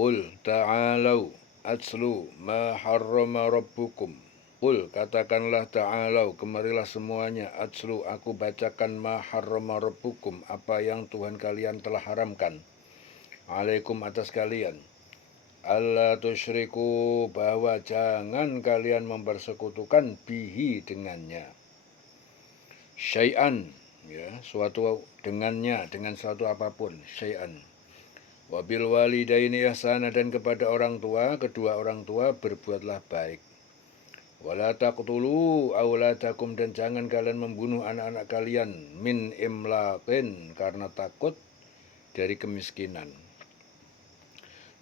Qul ta'alau atslu ma harrama rabbukum. Qul, katakanlah ta'alau, kemarilah semuanya, atslu, aku bacakan ma harrama rabbukum, apa yang Tuhan kalian telah haramkan. Alaikum, atas kalian. Allah tusyriku, bahwa jangan kalian mempersekutukan bihi, dengannya. Syai'an, ya, suatu dengannya, dengan suatu apapun, syai'an. Wabil walidaini ihsana, dan kepada orang tua, kedua orang tua berbuatlah baik. Wala taqtulu auladakum, dan jangan kalian membunuh anak-anak kalian min imlaqin, karena takut dari kemiskinan.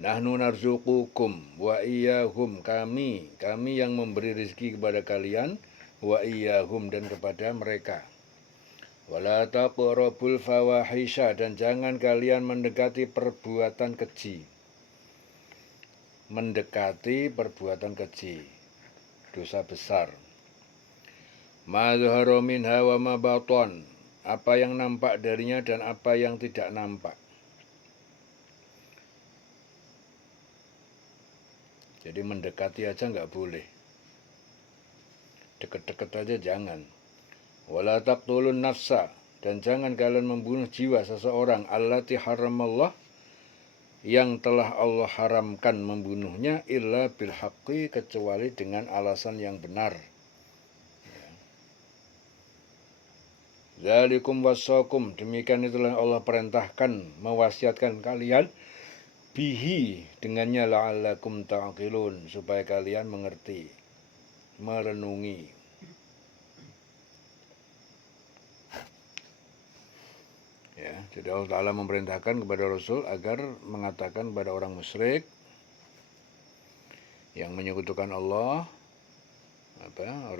Nahnu narzuqukum wa iyyahum, kami yang memberi rezeki kepada kalian, wa iyyahum, dan kepada mereka. Wala taqrabul fawahisha, dan jangan kalian mendekati perbuatan keji. Mendekati perbuatan keji, dosa besar. Ma zahara minha wa ma baton, apa yang nampak darinya dan apa yang tidak nampak. Jadi mendekati aja nggak boleh, deket-deket aja jangan. Wala taqtulun nafsa, dan jangan kalian membunuh jiwa seseorang, allati haramallah, yang telah Allah haramkan membunuhnya, illa bil haqqi, kecuali dengan alasan yang benar. Zalikum wassakum, demikian itulah Allah perintahkan, mewasiatkan kalian, bihi, dengannya, la'allakum ta'qilun, supaya kalian mengerti, merenungi. Ya, jadi Allah Ta'ala memerintahkan kepada Rasul agar mengatakan kepada orang musyrik yang menyekutukan Allah, kepada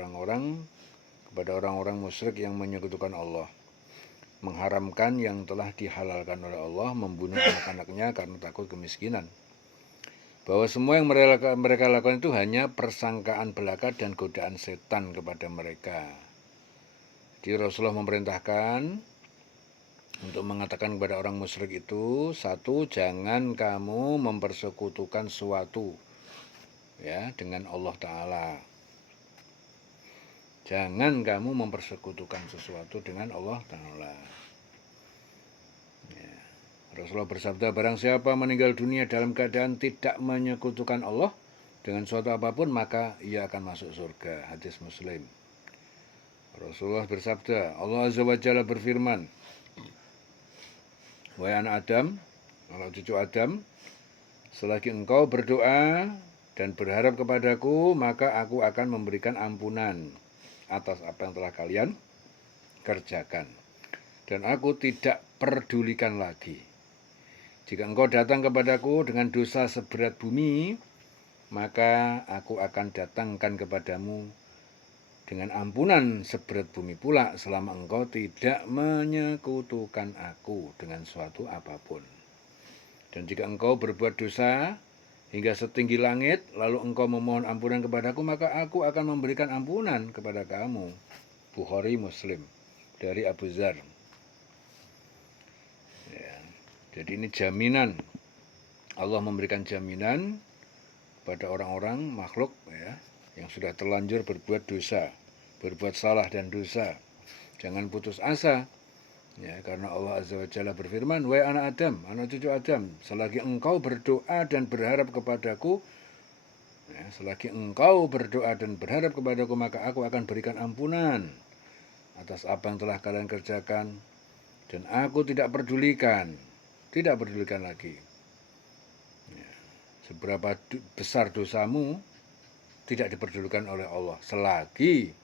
orang-orang musyrik yang menyekutukan Allah, mengharamkan yang telah dihalalkan oleh Allah, membunuh anak-anaknya karena takut kemiskinan. Bahwa semua yang mereka lakukan itu hanya persangkaan belaka dan godaan setan kepada mereka. Jadi Rasulullah memerintahkan untuk mengatakan kepada orang musyrik itu, satu, jangan kamu mempersekutukan suatu, ya, dengan Allah Ta'ala. Jangan kamu mempersekutukan sesuatu dengan Allah Ta'ala. Ya. Rasulullah bersabda, barang siapa meninggal dunia dalam keadaan tidak menyekutukan Allah dengan suatu apapun, maka ia akan masuk surga. Hadis Muslim. Rasulullah bersabda, Allah Azza wa Jalla berfirman, wahai anak Adam, anak cucu Adam, selagi engkau berdoa dan berharap kepadaku, maka aku akan memberikan ampunan atas apa yang telah kalian kerjakan. Dan aku tidak pedulikan lagi. Jika engkau datang kepadaku dengan dosa seberat bumi, maka aku akan datangkan kepadamu dengan ampunan seberat bumi pula, selama engkau tidak menyekutukan aku dengan suatu apapun. Dan jika engkau berbuat dosa hingga setinggi langit, lalu engkau memohon ampunan kepadaku, maka aku akan memberikan ampunan kepada kamu. Bukhari Muslim, dari Abu Dzar. Ya, jadi ini jaminan. Allah memberikan jaminan pada orang-orang makhluk, ya, yang sudah terlanjur berbuat dosa, berbuat salah dan dosa. Jangan putus asa. Ya, karena Allah Azza wa Jalla berfirman, wahai anak Adam, anak cucu Adam, selagi engkau berdoa dan berharap kepadaku, ya, selagi engkau berdoa dan berharap kepadaku, maka aku akan berikan ampunan atas apa yang telah kalian kerjakan, dan aku tidak pedulikan lagi, ya, seberapa besar dosamu, tidak diperdulikan oleh Allah, selagi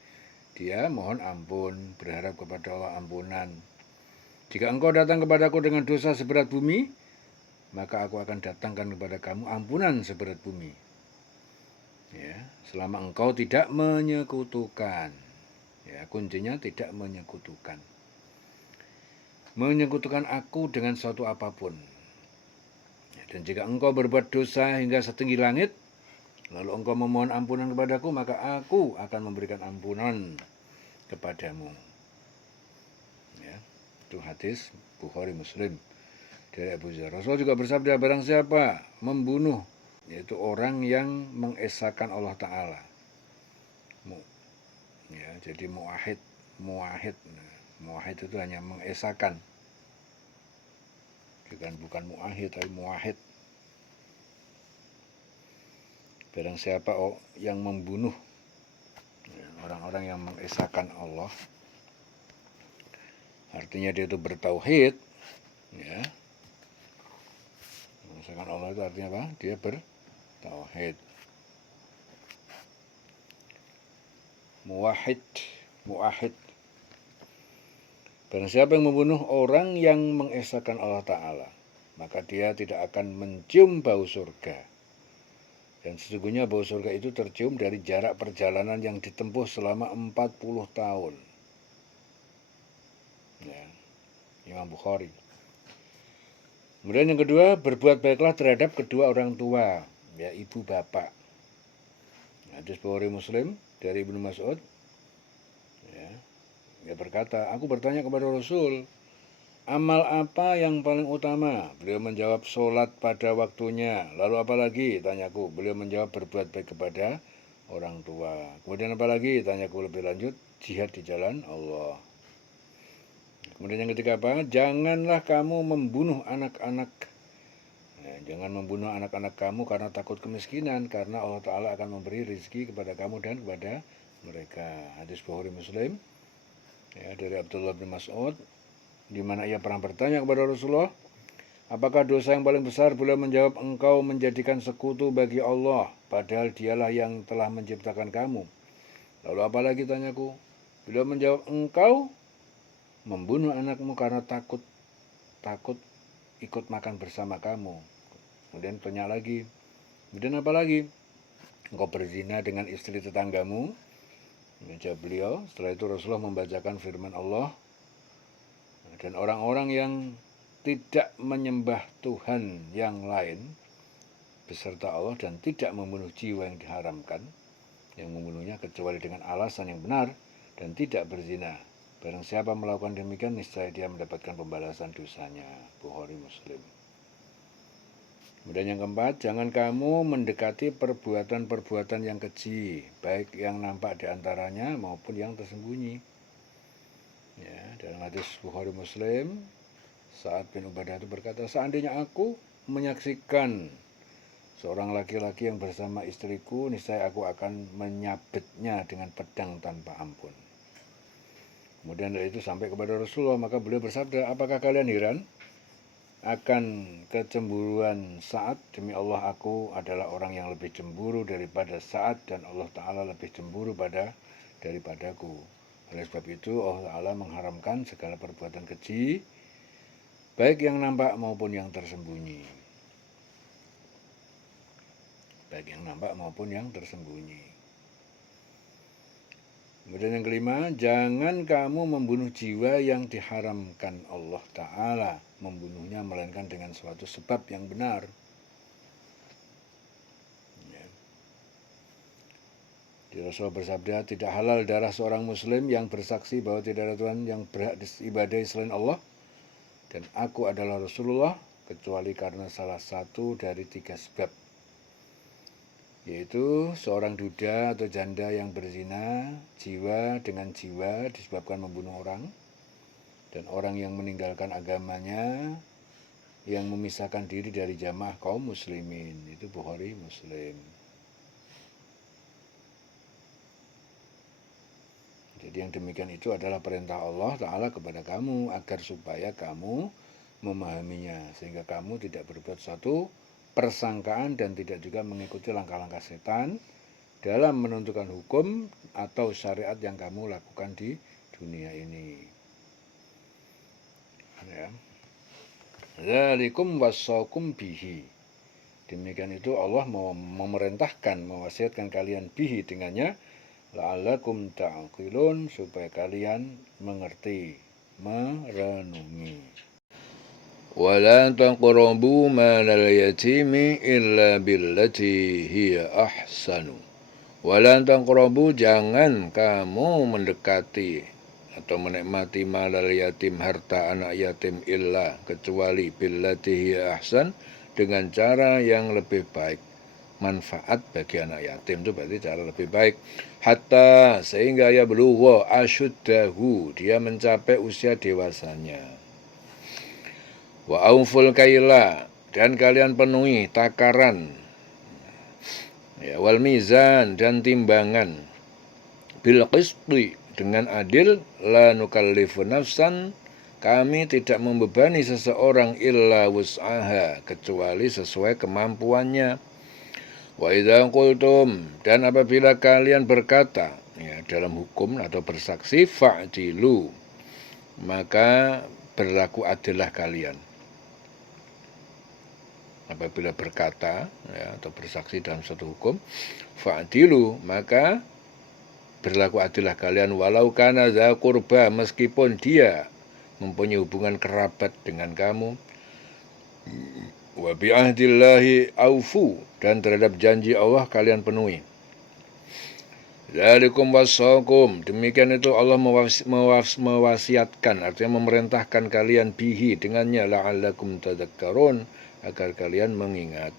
dia mohon ampun, berharap kepada Allah ampunan. Jika engkau datang kepadaku dengan dosa seberat bumi, maka aku akan datangkan kepada kamu ampunan seberat bumi. Ya, selama engkau tidak menyekutukan. Ya, kuncinya tidak menyekutukan. Menyekutukan aku dengan suatu apapun. Ya, dan jika engkau berbuat dosa hingga setinggi langit, lalu engkau memohon ampunan kepadaku, maka aku akan memberikan ampunan kepadamu. Ya, itu hadis Bukhari Muslim, Dari Abu Dzar. Rasul juga bersabda, barang siapa membunuh, yaitu orang yang mengesahkan Allah Ta'ala. Ya, jadi muahid. Muahid itu hanya mengesahkan. Bukan muahid, tapi muahid. Barang siapa yang membunuh orang-orang yang mengesahkan Allah, artinya dia itu bertauhid, ya. Mengesahkan Allah itu artinya apa? Dia bertauhid. Muahid. Barang siapa yang membunuh orang yang mengesahkan Allah Ta'ala, maka dia tidak akan mencium bau surga. Dan sesungguhnya bau surga itu tercium dari jarak perjalanan yang ditempuh selama 40 tahun. Ya, Imam Bukhari. Kemudian yang kedua, berbuat baiklah terhadap kedua orang tua, ya ibu bapak. Hadis Bukhari Muslim dari Ibnu Mas'ud. Dia berkata, aku bertanya kepada Rasul, amal apa yang paling utama? Beliau menjawab, sholat pada waktunya. Lalu apa lagi? Tanyaku. Beliau menjawab, berbuat baik kepada orang tua. Kemudian apa lagi? Tanyaku lebih lanjut, jihad di jalan Allah. Kemudian yang ketiga apa? Janganlah kamu membunuh anak-anak. Jangan membunuh anak-anak kamu karena takut kemiskinan, karena Allah Ta'ala akan memberi rezeki kepada kamu dan kepada mereka. Hadis Bukhari Muslim. Ya, dari Abdullah bin Mas'ud, di mana ia pernah bertanya kepada Rasulullah, apakah dosa yang paling besar? Beliau menjawab, engkau menjadikan sekutu bagi Allah, padahal dialah yang telah menciptakan kamu. Lalu apa lagi, tanyaku? Beliau menjawab, engkau membunuh anakmu karena takut ikut makan bersama kamu. Kemudian tanya lagi, kemudian apa lagi? Engkau berzina dengan istri tetanggamu. Menjawab beliau, setelah itu Rasulullah membacakan firman Allah, dan orang-orang yang tidak menyembah Tuhan yang lain beserta Allah dan tidak membunuh jiwa yang diharamkan, yang membunuhnya kecuali dengan alasan yang benar dan tidak berzina. Barang siapa melakukan demikian, niscaya dia mendapatkan pembalasan dosanya. Bukhari Muslim. Kemudian yang keempat, jangan kamu mendekati perbuatan-perbuatan yang keji, baik yang nampak di antaranya maupun yang tersembunyi. Ya, dalam hadis Bukhari Muslim, Sa'ad bin Ubadah itu berkata, seandainya aku menyaksikan seorang laki-laki yang bersama istriku, niscaya aku akan menyabetnya dengan pedang tanpa ampun. Kemudian dari itu sampai kepada Rasulullah, maka beliau bersabda, apakah kalian heran akan kecemburuan Sa'ad? Demi Allah, aku adalah orang yang lebih cemburu daripada Sa'ad, dan Allah Ta'ala lebih cemburu daripadaku. Oleh sebab itu Allah Ta'ala mengharamkan segala perbuatan keji, baik yang nampak maupun yang tersembunyi. Kemudian yang kelima, jangan kamu membunuh jiwa yang diharamkan Allah Ta'ala, membunuhnya melainkan dengan suatu sebab yang benar. Rasul bersabda, tidak halal darah seorang muslim yang bersaksi bahwa tidak ada Tuhan yang berhak diibadahi selain Allah, dan aku adalah Rasulullah, kecuali karena salah satu dari 3 sebab, yaitu seorang duda atau janda yang berzina, jiwa dengan jiwa disebabkan membunuh orang, dan orang yang meninggalkan agamanya, yang memisahkan diri dari jamaah kaum muslimin. Itu Bukhari Muslim. Jadi yang demikian itu adalah perintah Allah Ta'ala kepada kamu, agar supaya kamu memahaminya, sehingga kamu tidak berbuat suatu persangkaan dan tidak juga mengikuti langkah-langkah setan dalam menentukan hukum atau syariat yang kamu lakukan di dunia ini. Ya. Dzalikum wassaukum bihi. Demikian itu Allah memerintahkan, mewasiatkan kalian bihi dengannya, la'allakum ta'qilun, supaya kalian mengerti, merenungi. Wala taqrabu malal yatimi illa billati hiya ahsanu. Wala taqrabu, jangan kamu mendekati atau menikmati malal yatim, harta anak yatim, illa kecuali billati ahsan, dengan cara yang lebih baik. Manfaat bagi anak yatim itu berarti cara lebih baik. Hatta sehingga ya belugha asyuddahu, dia mencapai usia dewasanya. Wa auful kaila, dan kalian penuhi takaran, ya, wal mizan, dan timbangan, bil qisti, dengan adil, la nukallifu nafsan, kami tidak membebani seseorang illa wus'aha, kecuali sesuai kemampuannya. Wa idza qultum, dan apabila kalian berkata, ya, dalam hukum atau bersaksi, fa'dilu, maka berlaku adillah kalian. Apabila berkata, ya, atau bersaksi dalam suatu hukum, fa'dilu, maka berlaku adillah kalian, walau kana dza qurba, meskipun dia mempunyai hubungan kerabat dengan kamu. Wa bi'ahdillahi aufu, dan terhadap janji Allah kalian penuhi. Dzalikum wassakum, demikian itu Allah mewasiatkan, artinya memerintahkan kalian bihi, dengannya, la'allakum tadhakkarun, agar kalian mengingat.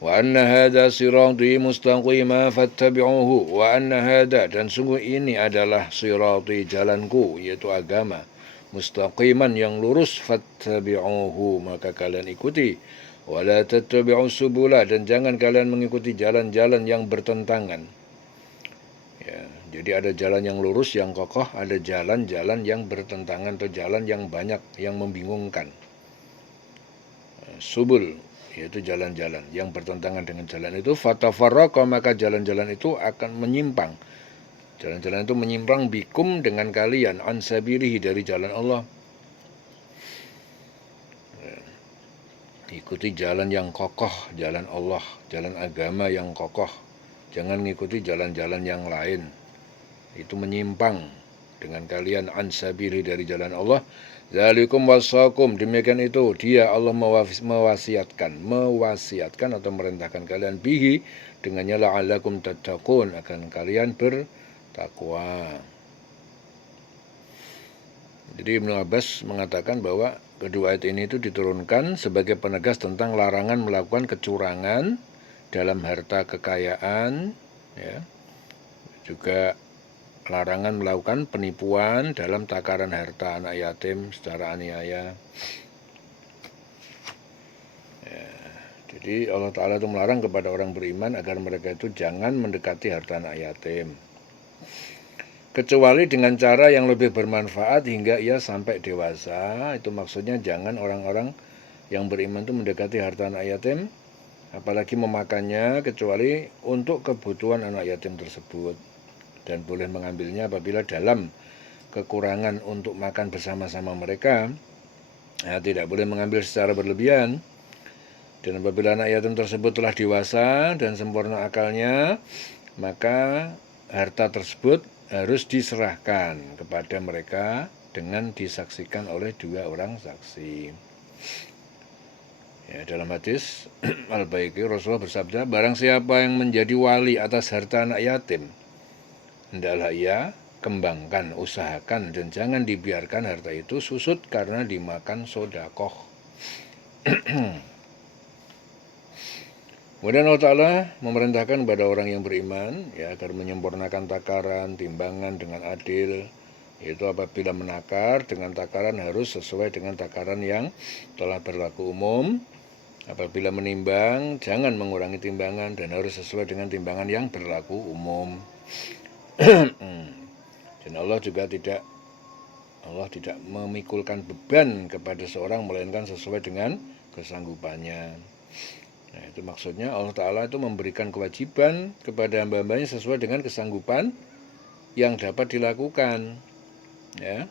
Wa anna hadza sirati mustaqima fattabi'uhu, wa anna hadza, dan sungguh ini adalah sirati, jalanku, yaitu agama, mustaqiman, yang lurus, fattabi'uhu, maka kalian ikuti, wa la tattabi'us subula, dan jangan kalian mengikuti jalan-jalan yang bertentangan. Ya, jadi ada jalan yang lurus, yang kokoh, ada jalan-jalan yang bertentangan atau jalan yang banyak yang membingungkan. Subul, yaitu jalan-jalan yang bertentangan dengan jalan itu, fatafarraqa, maka jalan-jalan itu akan menyimpang. Jalan-jalan itu menyimpang bikum, dengan kalian, an sabilihi, dari jalan Allah. Ikuti jalan yang kokoh, jalan Allah, jalan agama yang kokoh. Jangan ngikuti jalan-jalan yang lain. Itu menyimpang dengan kalian, an sabilihi, dari jalan Allah. Dzalikum wassakum, demikian itu dia Allah mewasiatkan atau merintahkan kalian bihi, dengannya, la'allakum tattaqun, akan kalian bertakwa. Jadi Ibnu Abbas mengatakan bahwa kedua ayat ini itu diturunkan sebagai penegas tentang larangan melakukan kecurangan dalam harta kekayaan, ya, juga larangan melakukan penipuan dalam takaran harta anak yatim secara aniaya. Ya, jadi Allah Ta'ala itu melarang kepada orang beriman agar mereka itu jangan mendekati harta anak yatim, kecuali dengan cara yang lebih bermanfaat hingga ia sampai dewasa. Itu maksudnya jangan orang-orang yang beriman itu mendekati harta anak yatim, apalagi memakannya, kecuali untuk kebutuhan anak yatim tersebut, dan boleh mengambilnya apabila dalam kekurangan untuk makan bersama-sama mereka. Nah, tidak boleh mengambil secara berlebihan. Dan apabila anak yatim tersebut telah dewasa dan sempurna akalnya, maka harta tersebut harus diserahkan kepada mereka dengan disaksikan oleh 2 orang saksi. Ya, dalam hadis Al-Baihaqi, Rasulullah bersabda, barang siapa yang menjadi wali atas harta anak yatim, hendaklah ia kembangkan, usahakan, dan jangan dibiarkan harta itu susut karena dimakan sedekah. Kemudian Allah Ta'ala memerintahkan kepada orang yang beriman, ya, agar menyempurnakan takaran, timbangan dengan adil, yaitu apabila menakar dengan takaran harus sesuai dengan takaran yang telah berlaku umum. Apabila menimbang, jangan mengurangi timbangan dan harus sesuai dengan timbangan yang berlaku umum. Dan Allah tidak memikulkan beban kepada seorang, melainkan sesuai dengan kesanggupannya. Nah, itu maksudnya Allah Ta'ala itu memberikan kewajiban kepada hamba-hambanya sesuai dengan kesanggupan yang dapat dilakukan. Ya,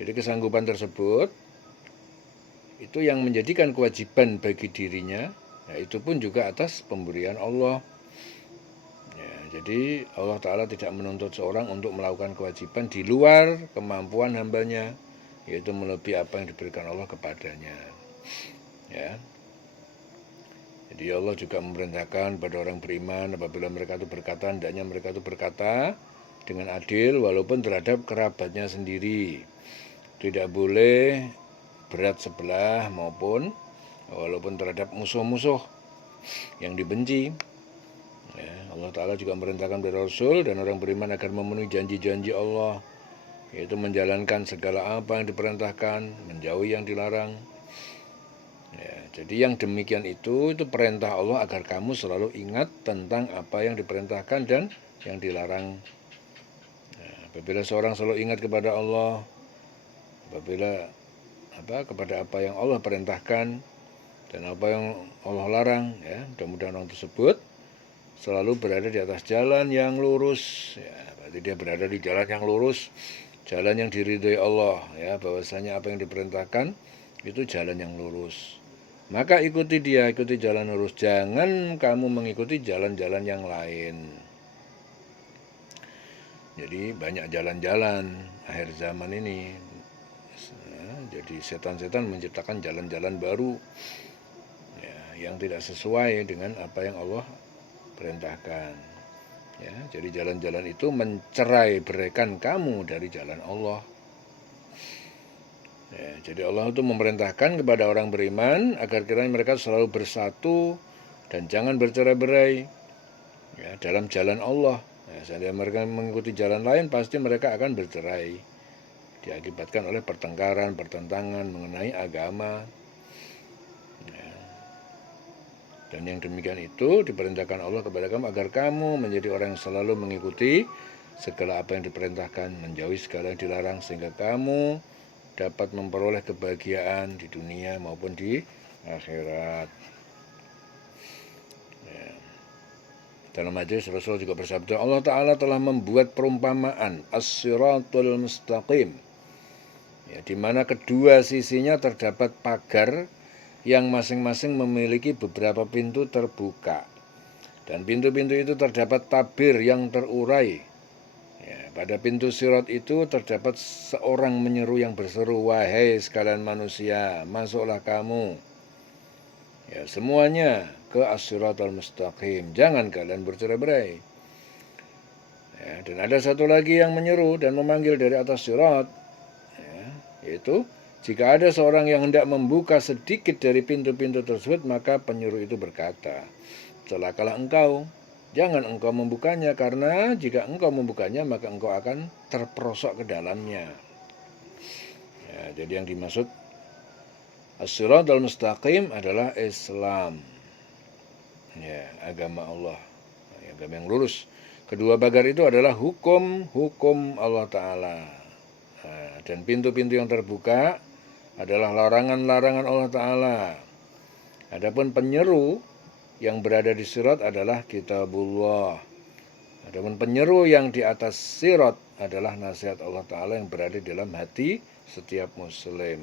jadi kesanggupan tersebut itu yang menjadikan kewajiban bagi dirinya, ya, itu pun juga atas pemberian Allah. Ya, jadi Allah Ta'ala tidak menuntut seorang untuk melakukan kewajiban di luar kemampuan hambanya, yaitu melebihi apa yang diberikan Allah kepadanya. Ya. Jadi Allah juga memerintahkan pada orang beriman apabila mereka itu berkata, hendaknya mereka itu berkata dengan adil walaupun terhadap kerabatnya sendiri. Tidak boleh berat sebelah maupun walaupun terhadap musuh-musuh yang dibenci. Ya, Allah Ta'ala juga memerintahkan kepada Rasul dan orang beriman agar memenuhi janji-janji Allah, yaitu menjalankan segala apa yang diperintahkan, menjauhi yang dilarang. Ya, jadi yang demikian itu perintah Allah agar kamu selalu ingat tentang apa yang diperintahkan dan yang dilarang. Nah, apabila seorang selalu ingat kepada Allah, apabila kepada apa yang Allah perintahkan dan apa yang Allah larang, ya, mudah-mudahan orang tersebut selalu berada di atas jalan yang lurus. Ya, berarti dia berada di jalan yang lurus, jalan yang diridhoi Allah. Ya, bahwasanya apa yang diperintahkan itu jalan yang lurus. Maka ikuti dia, ikuti jalan lurus. Jangan kamu mengikuti jalan-jalan yang lain. Jadi banyak jalan-jalan akhir zaman ini. Ya, jadi setan-setan menciptakan jalan-jalan baru, ya, yang tidak sesuai dengan apa yang Allah perintahkan. Ya, jadi jalan-jalan itu mencerai beraikan kamu dari jalan Allah. Ya, jadi Allah itu memerintahkan kepada orang beriman agar kiranya mereka selalu bersatu dan jangan bercerai-berai, ya, dalam jalan Allah. Ya, seandainya mereka mengikuti jalan lain, pasti mereka akan bercerai, diakibatkan oleh pertengkaran, pertentangan mengenai agama. Ya. Dan yang demikian itu diperintahkan Allah kepada kamu agar kamu menjadi orang yang selalu mengikuti segala apa yang diperintahkan, menjauhi segala yang dilarang, sehingga kamu dapat memperoleh kebahagiaan di dunia maupun di akhirat. Ya. Dalam hadis Rasul juga bersabda, Allah Ta'ala telah membuat perumpamaan as-siratul mustaqim, ya, di mana kedua sisinya terdapat pagar yang masing-masing memiliki beberapa pintu terbuka. Dan pintu-pintu itu terdapat tabir yang terurai. Ya, pada pintu sirat itu terdapat seorang menyeru yang berseru, wahai sekalian manusia, masuklah kamu, ya, semuanya ke as-siratal mustaqim. Jangan kalian bercerai-berai. Ya, dan ada satu lagi yang menyeru dan memanggil dari atas sirat, ya, yaitu jika ada seorang yang hendak membuka sedikit dari pintu-pintu tersebut, maka penyeru itu berkata, celakalah engkau, jangan engkau membukanya, karena jika engkau membukanya maka engkau akan terperosok ke dalamnya. Ya, jadi yang dimaksud as-siratal mustaqim adalah Islam, ya, agama Allah, ya, agama yang lurus. Kedua pagar itu adalah hukum-hukum Allah Ta'ala. Nah, dan pintu-pintu yang terbuka adalah larangan-larangan Allah Ta'ala. Adapun penyeru yang berada di sirat adalah kitabullah. Adapun penyeru yang di atas sirat adalah nasihat Allah Ta'ala yang berada di dalam hati setiap muslim.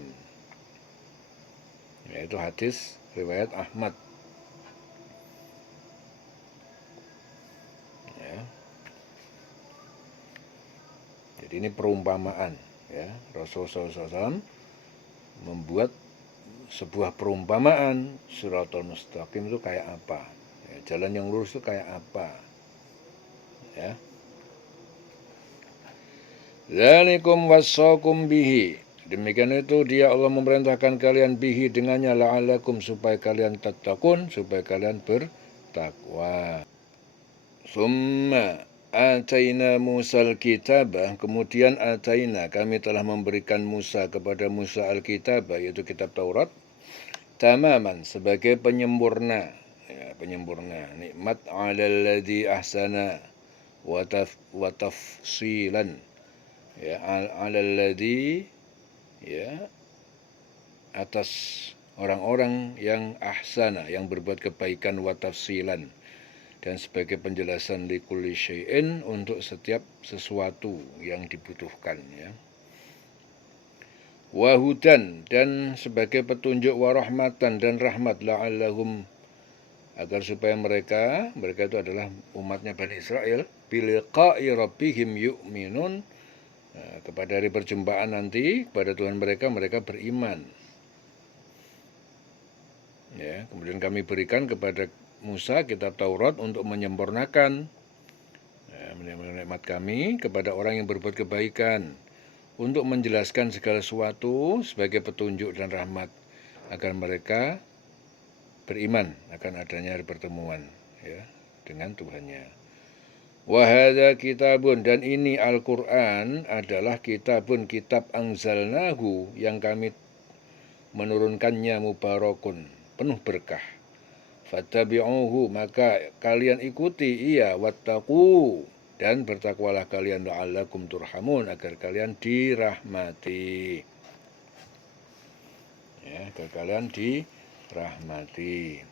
Yaitu hadis riwayat Ahmad. Ya. Jadi ini perumpamaan. Ya. Rasulullah SAW membuat sebuah perumpamaan siratal mustaqim itu kayak apa. Ya, jalan yang lurus itu kayak apa. Ya. Dzalikum wassaqum bihi. Demikian itu dia Allah memerintahkan kalian bihi dengannya la'alakum supaya kalian tattaqun, supaya kalian bertakwa. Summa ataina Musal kitabah, kemudian ataina kami telah memberikan Musa kepada Musa al-kitabah, yaitu kitab Taurat, tamaman sebagai penyempurna, ya, penyempurna nikmat alal ladzi ahsana wa tafsilan, ya, alal ladzi, ya, atas orang-orang yang ahsana, yang berbuat kebaikan, wa tafsilan, dan sebagai penjelasan likulli syai'in, untuk setiap sesuatu yang dibutuhkan, ya. Wahudan, dan sebagai petunjuk, warahmatan, dan rahmat, la'allahum, agar supaya mereka itu adalah umatnya Bani Israel, biliqa'i rabbihim yu'minun, kepada hari perjumpaan nanti kepada Tuhan mereka beriman. Ya, kemudian kami berikan kepada Musa kitab Taurat untuk menyempurnakan nikmat kami kepada orang yang berbuat kebaikan, untuk menjelaskan segala sesuatu sebagai petunjuk dan rahmat agar mereka beriman akan adanya pertemuan ya dengan Tuhannya. Wahada kitabun, dan ini Al-Quran adalah kitabun, kitab anzalnahu, yang kami menurunkannya, mubarakun, penuh berkah. Fattabi'uhu, maka kalian ikuti ia, wattaqu, dan bertakwalah kalian, la'allakum turhamun, agar kalian dirahmati. Ya, agar kalian dirahmati.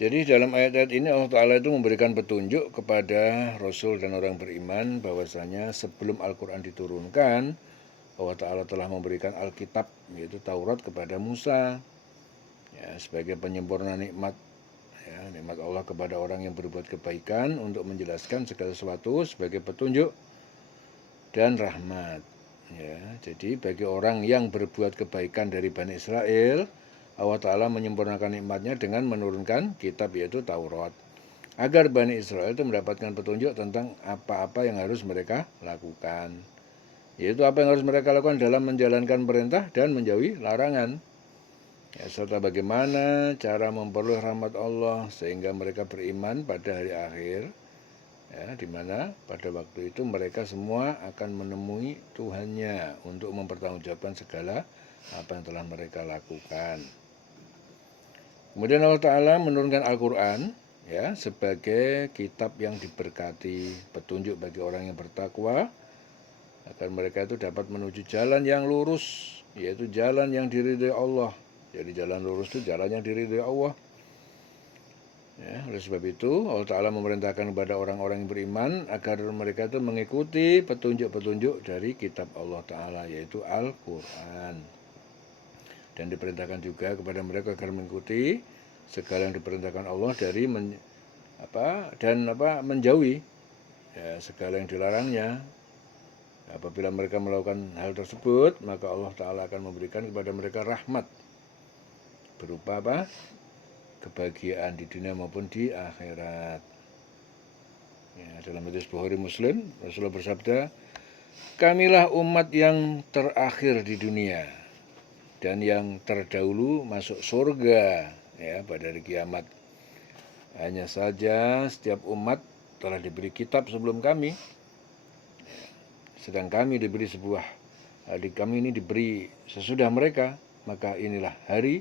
Jadi dalam ayat-ayat ini Allah Ta'ala itu memberikan petunjuk kepada Rasul dan orang beriman bahwasanya sebelum Al-Quran diturunkan, Allah Ta'ala telah memberikan Alkitab, yaitu Taurat, kepada Musa ya, sebagai penyempurna nikmat ya, nikmat Allah kepada orang yang berbuat kebaikan, untuk menjelaskan segala sesuatu sebagai petunjuk dan rahmat ya. Jadi bagi orang yang berbuat kebaikan dari Bani Israel, Allah Ta'ala menyempurnakan nikmatnya dengan menurunkan kitab, yaitu Taurat, agar Bani Israel itu mendapatkan petunjuk tentang apa-apa yang harus mereka lakukan, yaitu apa yang harus mereka lakukan dalam menjalankan perintah dan menjauhi larangan ya, serta bagaimana cara memperoleh rahmat Allah sehingga mereka beriman pada hari akhir ya, di mana pada waktu itu mereka semua akan menemui Tuhannya untuk mempertanggungjawabkan segala apa yang telah mereka lakukan. Kemudian Allah Ta'ala menurunkan Al-Quran ya, sebagai kitab yang diberkati, petunjuk bagi orang yang bertakwa, agar mereka itu dapat menuju jalan yang lurus, yaitu jalan yang diridhai Allah. Jadi jalan lurus itu jalan yang diridhai Allah. Ya, oleh sebab itu Allah Ta'ala memerintahkan kepada orang-orang yang beriman agar mereka itu mengikuti petunjuk-petunjuk dari kitab Allah Ta'ala, yaitu Al-Quran. Dan diperintahkan juga kepada mereka agar mengikuti segala yang diperintahkan Allah dari menjauhi ya, segala yang dilarangnya. Apabila mereka melakukan hal tersebut, maka Allah Ta'ala akan memberikan kepada mereka rahmat berupa kebahagiaan di dunia maupun di akhirat. Ya, dalam hadis Bukhari Muslim, Rasulullah bersabda, kamilah umat yang terakhir di dunia dan yang terdahulu masuk surga ya pada hari kiamat. Hanya saja setiap umat telah diberi kitab sebelum kami, sedang kami diberi kami ini diberi sesudah mereka. Maka inilah hari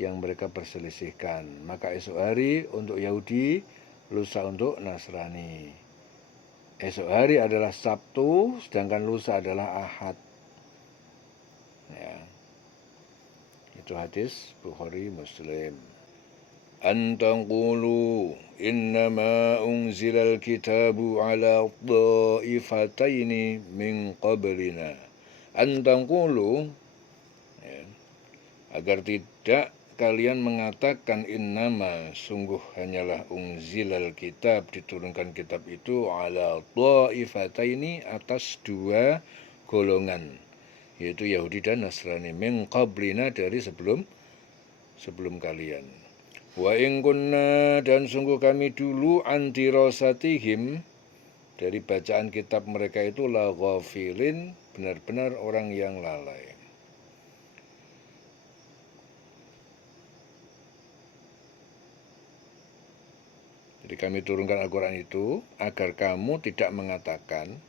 yang mereka perselisihkan. Maka esok hari untuk Yahudi, lusa untuk Nasrani. Esok hari adalah Sabtu, sedangkan lusa adalah Ahad. Ya. Itu hadis Bukhari Muslim. An taqulu innama unzilal kitabu ala dhaifataini min qablina. An taqulu ya, agar tidak kalian mengatakan innama, sungguh hanyalah unzilal kitab, diturunkan kitab itu ala dhaifataini, atas dua golongan, yaitu Yahudi dan Nasrani, min qablina, dari sebelum kalian. Wa in kunna, dan sungguh kami dulu, andirasatihim, dari bacaan kitab mereka itu, la ghafilin, benar-benar orang yang lalai. Jadi kami turunkan Al-Quran itu agar kamu tidak mengatakan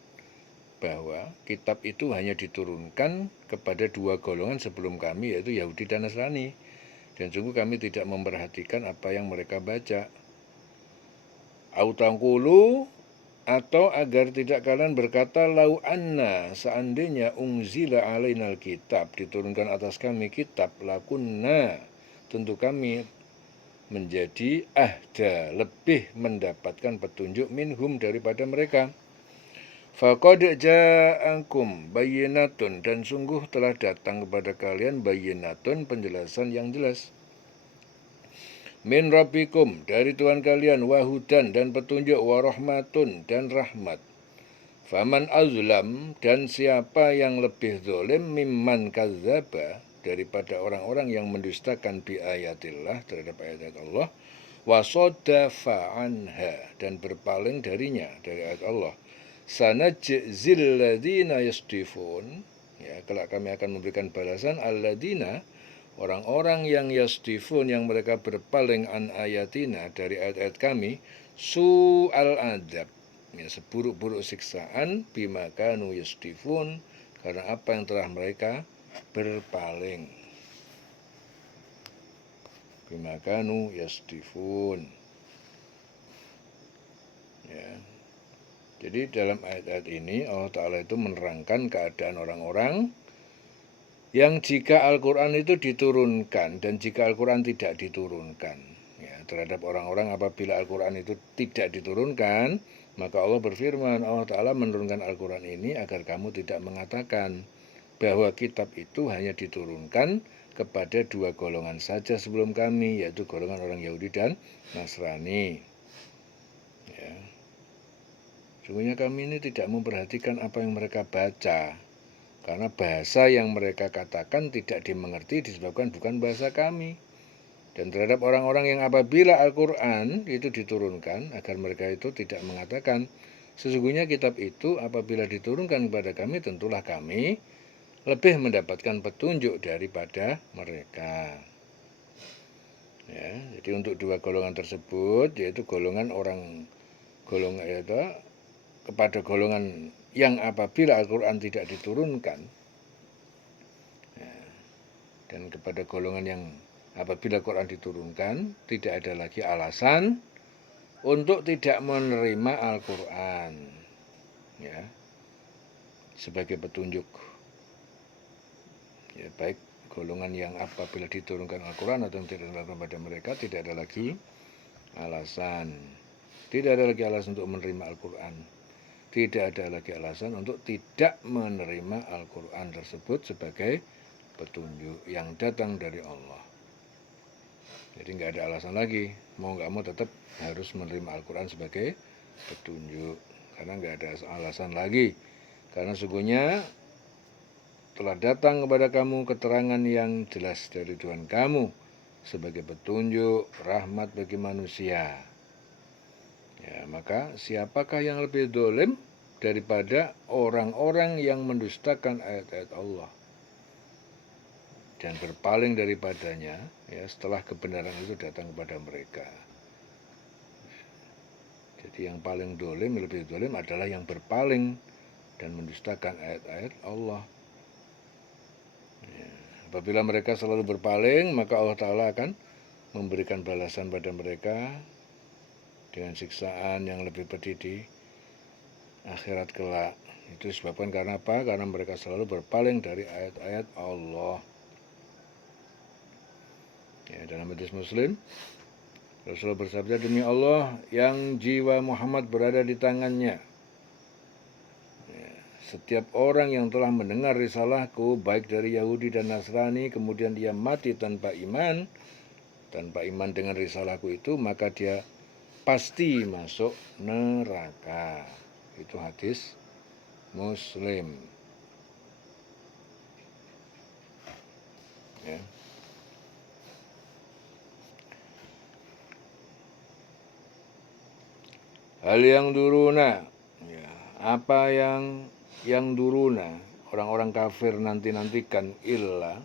bahwa kitab itu hanya diturunkan kepada dua golongan sebelum kami, yaitu Yahudi dan Nasrani. Dan sungguh kami tidak memperhatikan apa yang mereka baca. Autangkulu, atau agar tidak kalian berkata, lau anna, seandainya unzila alainal kitab, diturunkan atas kami kitab, lakunna, tentu kami menjadi ahda, lebih mendapatkan petunjuk, minhum, daripada mereka. Faqad ja'akum bayyinatun, dan sungguh telah datang kepada kalian bayyinatun, penjelasan yang jelas. Min rabbikum, dari Tuhan kalian, wahudan, dan petunjuk, warahmatun, dan rahmat. Faman azlam, dan siapa yang lebih zalim, mimman kadzdzaba, daripada orang-orang yang mendustakan bi ayatillah terhadap ayat-ayat Allah, wasadafa anha dan berpaling darinya dari ayat Allah. Sanajzil ladzina yasdifun, ya, kelak kami akan memberikan balasan alladzina, orang-orang yang yasdifun, yang mereka berpaling an ayatina dari ayat-ayat kami, su'al adab, ya, seburuk-buruk siksaan, bima kanu yasdifun, karena apa yang telah mereka berpaling. Bima kanu yasdifun, ya. Jadi dalam ayat-ayat ini Allah Ta'ala itu menerangkan keadaan orang-orang yang jika Al-Quran itu diturunkan dan jika Al-Quran tidak diturunkan, ya, terhadap orang-orang apabila Al-Quran itu tidak diturunkan, maka Allah berfirman, Allah Ta'ala menurunkan Al-Quran ini agar kamu tidak mengatakan bahwa kitab itu hanya diturunkan kepada dua golongan saja sebelum kami, yaitu golongan orang Yahudi dan Nasrani. Ya. Sungguhnya kami ini tidak memperhatikan apa yang mereka baca, karena bahasa yang mereka katakan tidak dimengerti disebabkan bukan bahasa kami. Dan terhadap orang-orang yang apabila Al-Quran itu diturunkan, agar mereka itu tidak mengatakan, sesungguhnya kitab itu apabila diturunkan kepada kami, tentulah kami lebih mendapatkan petunjuk daripada mereka. Ya, jadi untuk dua golongan tersebut, yaitu golongan kepada golongan yang apabila Al-Quran tidak diturunkan, ya, dan kepada golongan yang apabila Al-Quran diturunkan, tidak ada lagi alasan untuk tidak menerima Al-Quran, ya, sebagai petunjuk. Ya, baik golongan yang apabila diturunkan Al-Quran atau tidak diturunkan pada mereka, tidak ada lagi alasan. Tidak ada lagi alasan untuk menerima Al-Quran. Tidak ada lagi alasan untuk tidak menerima Al-Quran tersebut sebagai petunjuk yang datang dari Allah. Jadi nggak ada alasan lagi, mau nggak mau tetap harus menerima Al-Quran sebagai petunjuk, karena nggak ada alasan lagi. Karena sungguhnya telah datang kepada kamu keterangan yang jelas dari Tuhan kamu sebagai petunjuk, rahmat bagi manusia. Ya, maka siapakah yang lebih dolim daripada orang-orang yang mendustakan ayat-ayat Allah dan berpaling daripadanya, ya, setelah kebenaran itu datang kepada mereka. Jadi yang paling dolim, lebih dolim adalah yang berpaling dan mendustakan ayat-ayat Allah. Ya, apabila mereka selalu berpaling, maka Allah Ta'ala akan memberikan balasan pada mereka dengan siksaan yang lebih pedih di akhirat kelak. Itu disebabkan karena apa? Karena mereka selalu berpaling dari ayat-ayat Allah. Ya, dalam hadis Muslim, Rasulullah bersabda, demi Allah yang jiwa Muhammad berada di tangannya, ya, setiap orang yang telah mendengar risalahku, baik dari Yahudi dan Nasrani, kemudian dia mati tanpa iman dengan risalahku itu, maka dia pasti masuk neraka. Itu hadis Muslim. Ya. Hal yang duruna, ya, apa yang duruna, orang-orang kafir nantikan illa,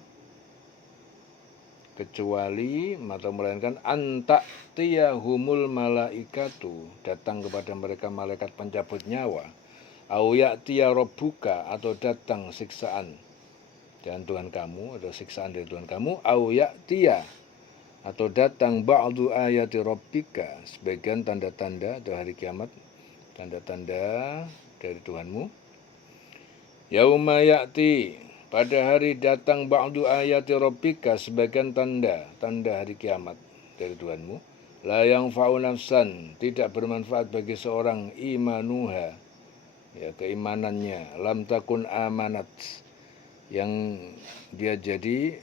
kecuali atau melainkan anta'tiyahumul malaikatu, datang kepada mereka malaikat pencabut nyawa, au ya'tiya rabbuka, atau datang siksaan dan Tuhan kamu, atau siksaan dari Tuhan kamu, au ya'tiya, atau datang ba'du ayati rabbika, sebagian tanda-tanda atau hari kiamat, tanda-tanda dari Tuhanmu. Yauma ya'ti, pada hari datang ba'du ayati rabbika, sebagian tanda hari kiamat dari Tuhanmu. La yanfa'u nafsan, tidak bermanfaat bagi seorang imanuha, ya, keimanannya, lam takun amanat, yang dia jadi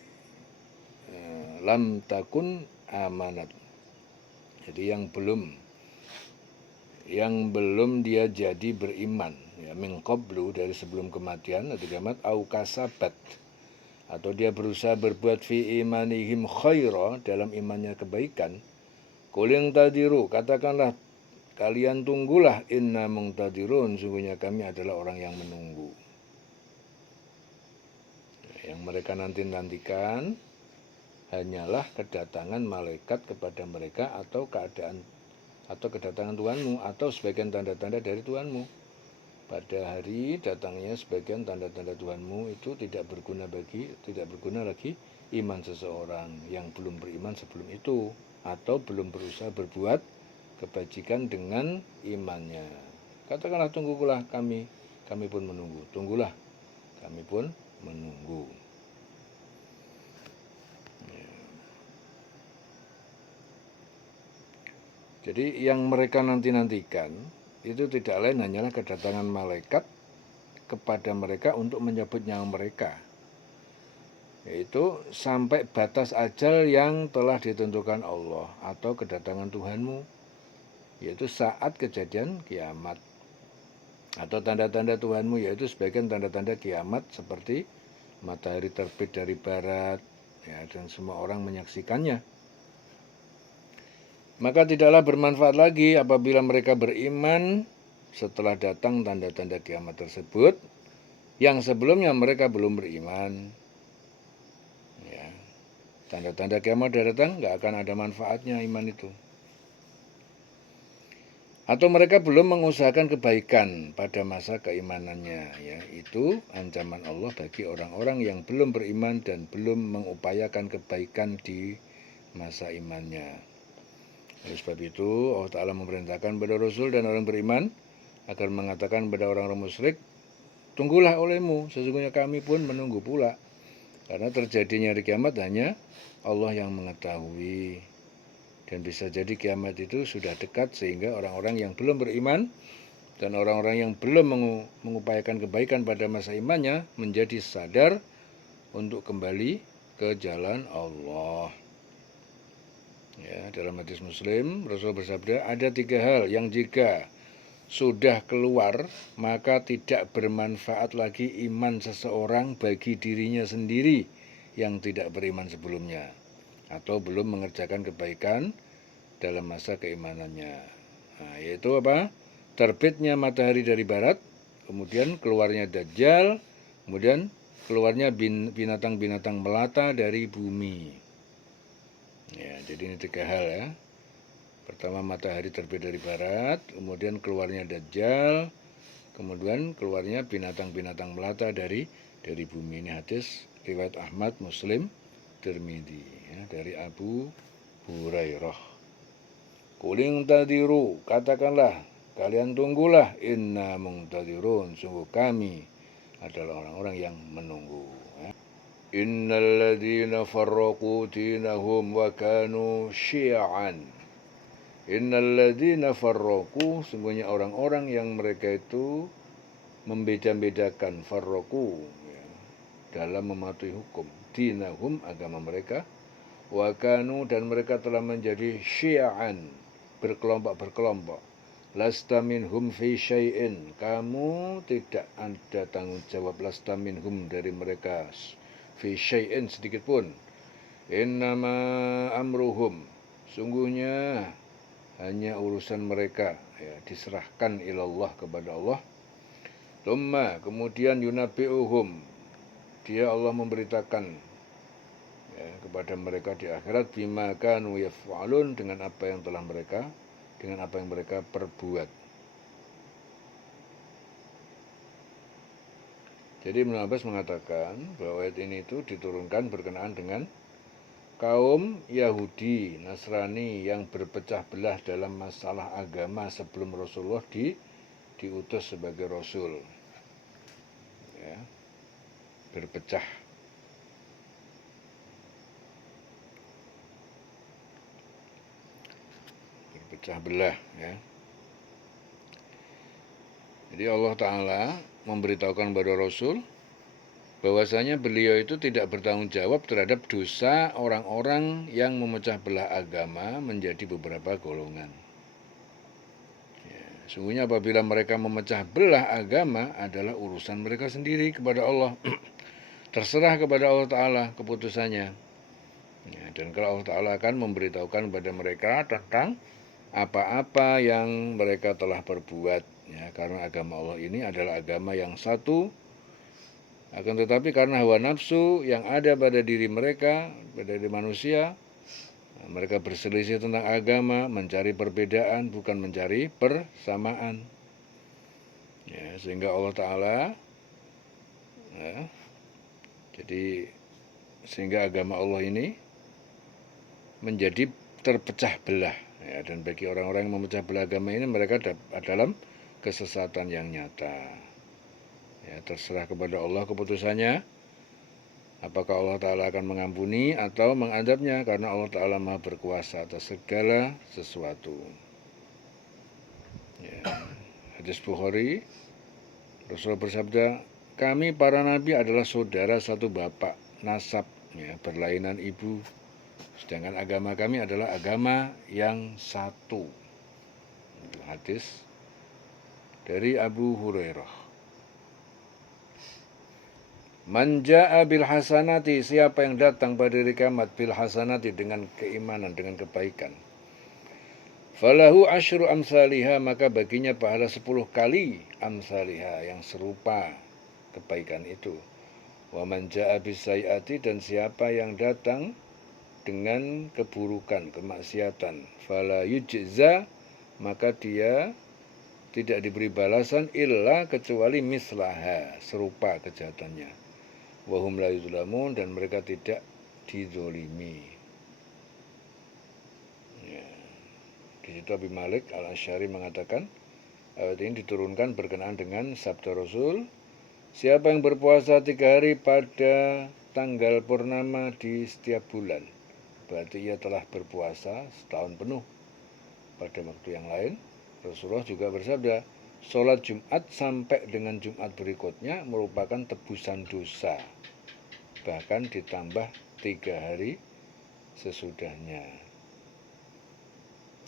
lam takun amanat, jadi yang belum dia jadi beriman, ya, min qablu, dari sebelum kematian atau kiamat, au kasabat, atau dia berusaha berbuat fi imanihim khaira, dalam imannya kebaikan, qul intadiru, katakanlah kalian tunggulah, inna mungtadirun, sungguhnya kami adalah orang yang menunggu. Yang mereka nantikan hanyalah kedatangan malaikat kepada mereka, atau kedatangan Tuhanmu, atau sebagian tanda-tanda dari Tuhanmu. Pada hari datangnya sebagian tanda-tanda Tuhanmu itu tidak berguna lagi iman seseorang yang belum beriman sebelum itu, atau belum berusaha berbuat kebajikan dengan imannya. Katakanlah, tunggulah kami pun menunggu. Tunggulah, kami pun menunggu. Jadi yang mereka nantikan itu tidak lain hanyalah kedatangan malaikat kepada mereka untuk menyebut nyawa mereka, yaitu sampai batas ajal yang telah ditentukan Allah, atau kedatangan Tuhanmu, yaitu saat kejadian kiamat. Atau tanda-tanda Tuhanmu, yaitu sebagian tanda-tanda kiamat seperti matahari terbit dari barat, ya, dan semua orang menyaksikannya. Maka tidaklah bermanfaat lagi apabila mereka beriman setelah datang tanda-tanda kiamat tersebut, yang sebelumnya mereka belum beriman. Ya, tanda-tanda kiamat datang, nggak akan ada manfaatnya iman itu. Atau mereka belum mengusahakan kebaikan pada masa keimanannya, ya, itu ancaman Allah bagi orang-orang yang belum beriman dan belum mengupayakan kebaikan di masa imannya. Oleh sebab itu, Allah Ta'ala memerintahkan kepada Rasul dan orang beriman agar mengatakan kepada orang-orang musyrik, tunggulah olehmu, sesungguhnya kami pun menunggu pula. Karena terjadinya hari kiamat hanya Allah yang mengetahui. Dan bisa jadi kiamat itu sudah dekat, sehingga orang-orang yang belum beriman dan orang-orang yang belum mengupayakan kebaikan pada masa imannya menjadi sadar untuk kembali ke jalan Allah. Ya, dalam hadis Muslim, Rasul bersabda, ada 3 hal yang jika sudah keluar, maka tidak bermanfaat lagi iman seseorang bagi dirinya sendiri yang tidak beriman sebelumnya, atau belum mengerjakan kebaikan dalam masa keimanannya. Nah, yaitu apa? Terbitnya matahari dari barat, kemudian keluarnya Dajjal, kemudian keluarnya binatang-binatang melata dari bumi. Ya, jadi ini 3 hal ya. Pertama, matahari terbit dari barat, kemudian keluarnya Dajjal, kemudian keluarnya binatang-binatang melata dari bumi. Ini hadis riwayat Ahmad, Muslim, Tirmidzi, ya, dari Abu Hurairah. Qul intadiru, katakanlah kalian tunggulah, inna mungtadirun, sungguh kami adalah orang-orang yang menunggu. Innal ladzina farraqu dinahum wa kanu syi'an. Innal ladzina farraqu, sungguhnya orang-orang yang mereka itu membeda-bedakan, farraqu, ya, dalam mematuhi hukum, dinahum, agama mereka, wa kanu, dan mereka telah menjadi syi'an, berkelompok-berkelompok. Lasta minhum fi syai'in, kamu tidak ada tanggung jawab, lasta minhum, dari mereka, fi syai'in, sedikit pun. Innama amruhum, sungguhnya hanya urusan mereka, ya, diserahkan ilallah, kepada Allah. Tsumma, kemudian yunabi'uhum, dia Allah memberitakan, ya, kepada mereka di akhirat, bima kanu yaf'alun, dengan apa yang mereka perbuat. Jadi Ibnu Abbas mengatakan bahwa ayat ini itu diturunkan berkenaan dengan kaum Yahudi, Nasrani yang berpecah belah dalam masalah agama sebelum Rasulullah diutus sebagai Rasul. Ya, berpecah. Berpecah belah, ya. Jadi Allah Ta'ala memberitahukan kepada Rasul bahwasanya beliau itu tidak bertanggung jawab terhadap dosa orang-orang yang memecah belah agama menjadi beberapa golongan. Ya, sungguhnya apabila mereka memecah belah agama adalah urusan mereka sendiri kepada Allah. Terserah kepada Allah Ta'ala keputusannya. Ya, dan kalau Allah Ta'ala akan memberitahukan kepada mereka tentang apa-apa yang mereka telah perbuat. Ya, karena agama Allah ini adalah agama yang satu. Akan tetapi karena hawa nafsu yang ada pada diri mereka, pada diri manusia, mereka berselisih tentang agama, mencari perbedaan, bukan mencari persamaan. Ya, sehingga Allah Ta'ala, ya, jadi sehingga agama Allah ini menjadi terpecah belah. Ya, dan bagi orang-orang yang memecah belah agama ini, mereka dalam kesesatan yang nyata. Ya, terserah kepada Allah keputusannya. Apakah Allah Ta'ala akan mengampuni atau mengadabnya, karena Allah Ta'ala maha berkuasa atas segala sesuatu. Ya. Hadis Bukhari, Rasulullah bersabda, kami para nabi adalah saudara satu bapak, nasab, ya, berlainan ibu. Sedangkan agama kami adalah agama yang satu. Itu hadis dari Abu Hurairah. Man ja'a bil hasanati, siapa yang datang pada hari kiamat bil hasanati, dengan keimanan, dengan kebaikan. Falahu asyru amsaliha, maka baginya pahala 10 kali amsaliha, yang serupa kebaikan itu. Wa man ja'a bis sayiati, dan siapa yang datang dengan keburukan, kemaksiatan, fala yujza, maka dia tidak diberi balasan illa kecuali mislaha, serupa kejahatannya. Wahum la yuzlamun, dan mereka tidak dizolimi. Ya. Di situ Abi Malik Al-Asy'ari mengatakan, ayat ini diturunkan berkenaan dengan sabda Rasul, siapa yang berpuasa 3 hari pada tanggal purnama di setiap bulan, berarti ia telah berpuasa setahun penuh. Pada waktu yang lain, Rasulullah juga bersabda, sholat Jumat sampai dengan Jumat berikutnya merupakan tebusan dosa, bahkan ditambah 3 hari sesudahnya.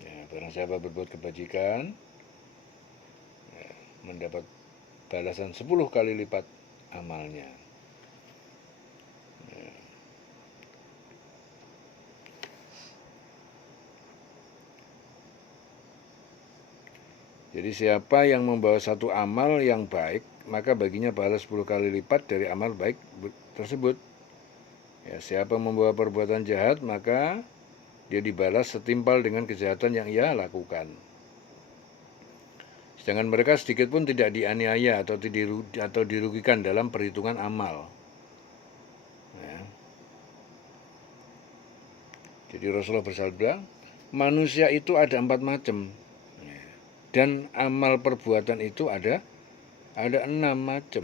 Ya, barang siapa berbuat kebajikan, ya, mendapat balasan 10 kali lipat amalnya. Ya. Jadi siapa yang membawa satu amal yang baik, maka baginya pahala 10 kali lipat dari amal baik tersebut. Ya, siapa membawa perbuatan jahat, maka dia dibalas setimpal dengan kejahatan yang ia lakukan. Sedangkan mereka sedikit pun tidak dianiaya atau dirugikan dalam perhitungan amal. Ya. Jadi Rasulullah bersabda, manusia itu ada 4 macam. Dan amal perbuatan itu ada 6 macam.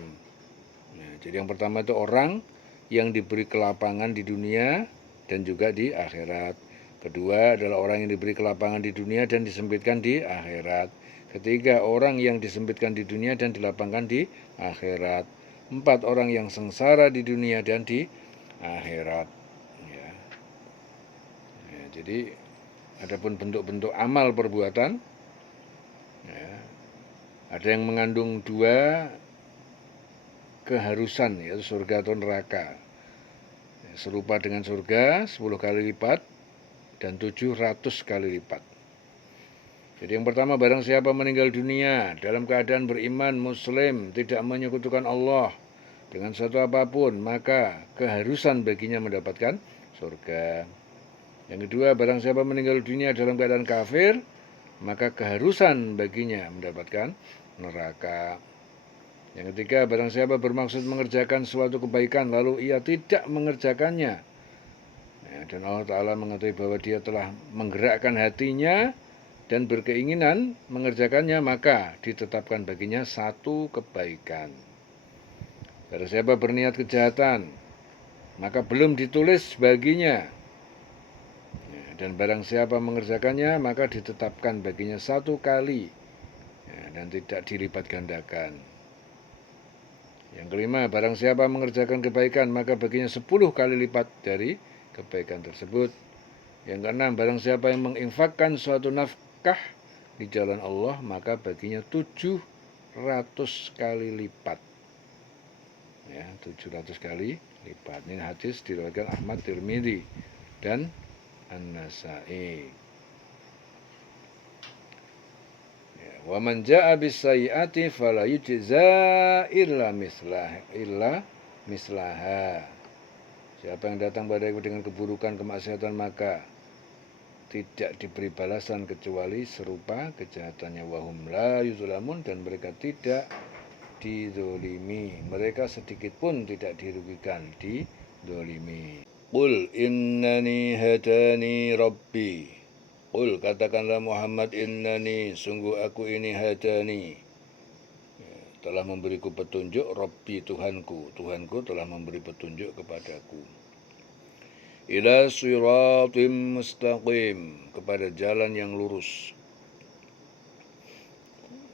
Nah, jadi yang pertama itu orang yang diberi kelapangan di dunia dan juga di akhirat. Kedua adalah orang yang diberi kelapangan di dunia dan disempitkan di akhirat. Ketiga, orang yang disempitkan di dunia dan dilapangkan di akhirat. 4, orang yang sengsara di dunia dan di akhirat. Ya. Ya, jadi adapun bentuk-bentuk amal perbuatan, ya, ada yang mengandung 2 keharusan, yaitu surga atau neraka. Serupa dengan surga 10 kali lipat dan 700 kali lipat. Jadi yang pertama, barang siapa meninggal dunia dalam keadaan beriman, muslim, tidak menyekutukan Allah dengan satu apapun, maka keharusan baginya mendapatkan surga. Yang kedua, barang siapa meninggal dunia dalam keadaan kafir, maka keharusan baginya mendapatkan neraka. Yang ketiga, barang siapa bermaksud mengerjakan suatu kebaikan lalu ia tidak mengerjakannya, ya, dan Allah Ta'ala mengetahui bahwa dia telah menggerakkan hatinya dan berkeinginan mengerjakannya, maka ditetapkan baginya 1 kebaikan. Barang siapa berniat kejahatan, maka belum ditulis baginya, ya, dan barang siapa mengerjakannya, maka ditetapkan baginya 1 kali, ya, dan tidak dilipat gandakan. Yang kelima, barang siapa mengerjakan kebaikan, maka baginya 10 kali lipat dari kebaikan tersebut. Yang keenam, barang siapa yang menginfakkan suatu nafkah di jalan Allah, maka baginya 700 kali lipat. ya, 700 kali lipat. Ini hadis diriwayatkan Ahmad, Tirmidzi dan An-Nasa'i. Ya, wa man jaa bis sayyi'ati fala yujza illa mislaha. Siapa yang datang padaku dengan keburukan, kemaksiatan, maka tidak diberi balasan kecuali serupa kejahatannya. Wahum la yuzlamun, dan mereka tidak dizolimi, mereka sedikit pun tidak dirugikan, dizolimi. Qul innani hadani rabbi. Qul, katakanlah Muhammad, innani, sungguh aku ini, hadani, telah memberiku petunjuk, Rabbi, Tuhanku, Tuhanku telah memberi petunjuk kepadaku, ila siratim mustaqim, kepada jalan yang lurus,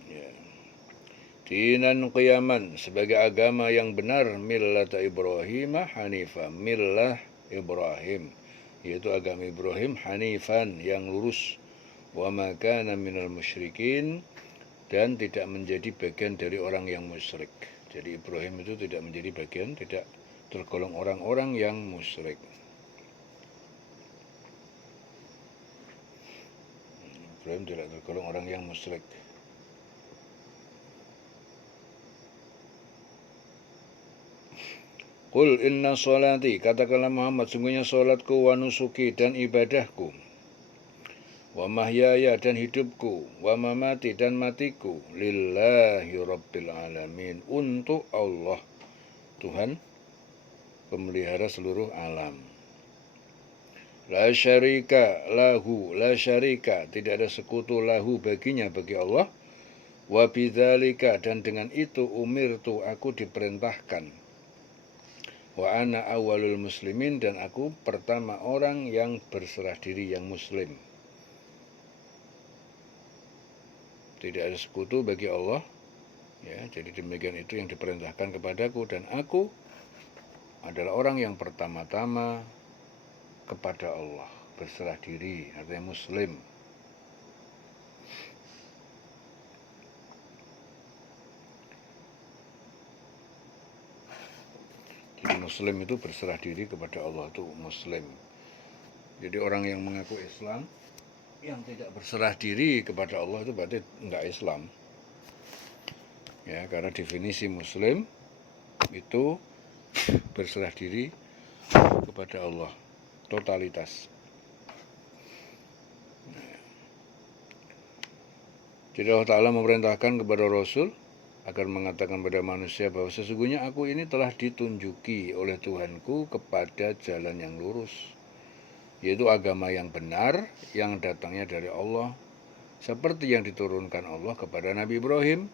ya. Dinan qiyaman, sebagai agama yang benar, millata Ibrahim hanifa, millah Ibrahim, yaitu agama Ibrahim, hanifan, yang lurus, wa ma kana minal musyrikin, dan tidak menjadi bagian dari orang yang musyrik. Jadi Ibrahim itu tidak menjadi bagian, tidak tergolong orang-orang yang musyrik. Ibrahim tidak tergolong orang yang musyrik. Qul inna sholati, katakanlah Muhammad, sungguhnya sholatku, wa nusuki, dan ibadahku, wa mahyaya, dan hidupku, wa mamati, dan matiku, lillahi rabbil alamin, untuk Allah, Tuhan pemelihara seluruh alam. La syarika lahu, la syarika, tidak ada sekutu, lahu, baginya, bagi Allah. Wa bidzalika, dan dengan itu, umirtu, aku diperintahkan. Wa ana awwalul muslimin, dan aku pertama orang yang berserah diri, yang muslim. Tidak ada sekutu bagi Allah, ya, jadi demikian itu yang diperintahkan kepadaku, dan aku adalah orang yang pertama-tama kepada Allah, berserah diri, artinya muslim. Jadi muslim itu berserah diri kepada Allah, itu muslim. Jadi orang yang mengaku Islam yang tidak berserah diri kepada Allah itu berarti enggak Islam. Ya, karena definisi muslim itu berserah diri kepada Allah, totalitas. Jadi Allah Ta'ala memerintahkan kepada Rasul agar mengatakan pada manusia bahwa sesungguhnya aku ini telah ditunjuki oleh Tuhanku kepada jalan yang lurus, yaitu agama yang benar yang datangnya dari Allah, seperti yang diturunkan Allah kepada Nabi Ibrahim.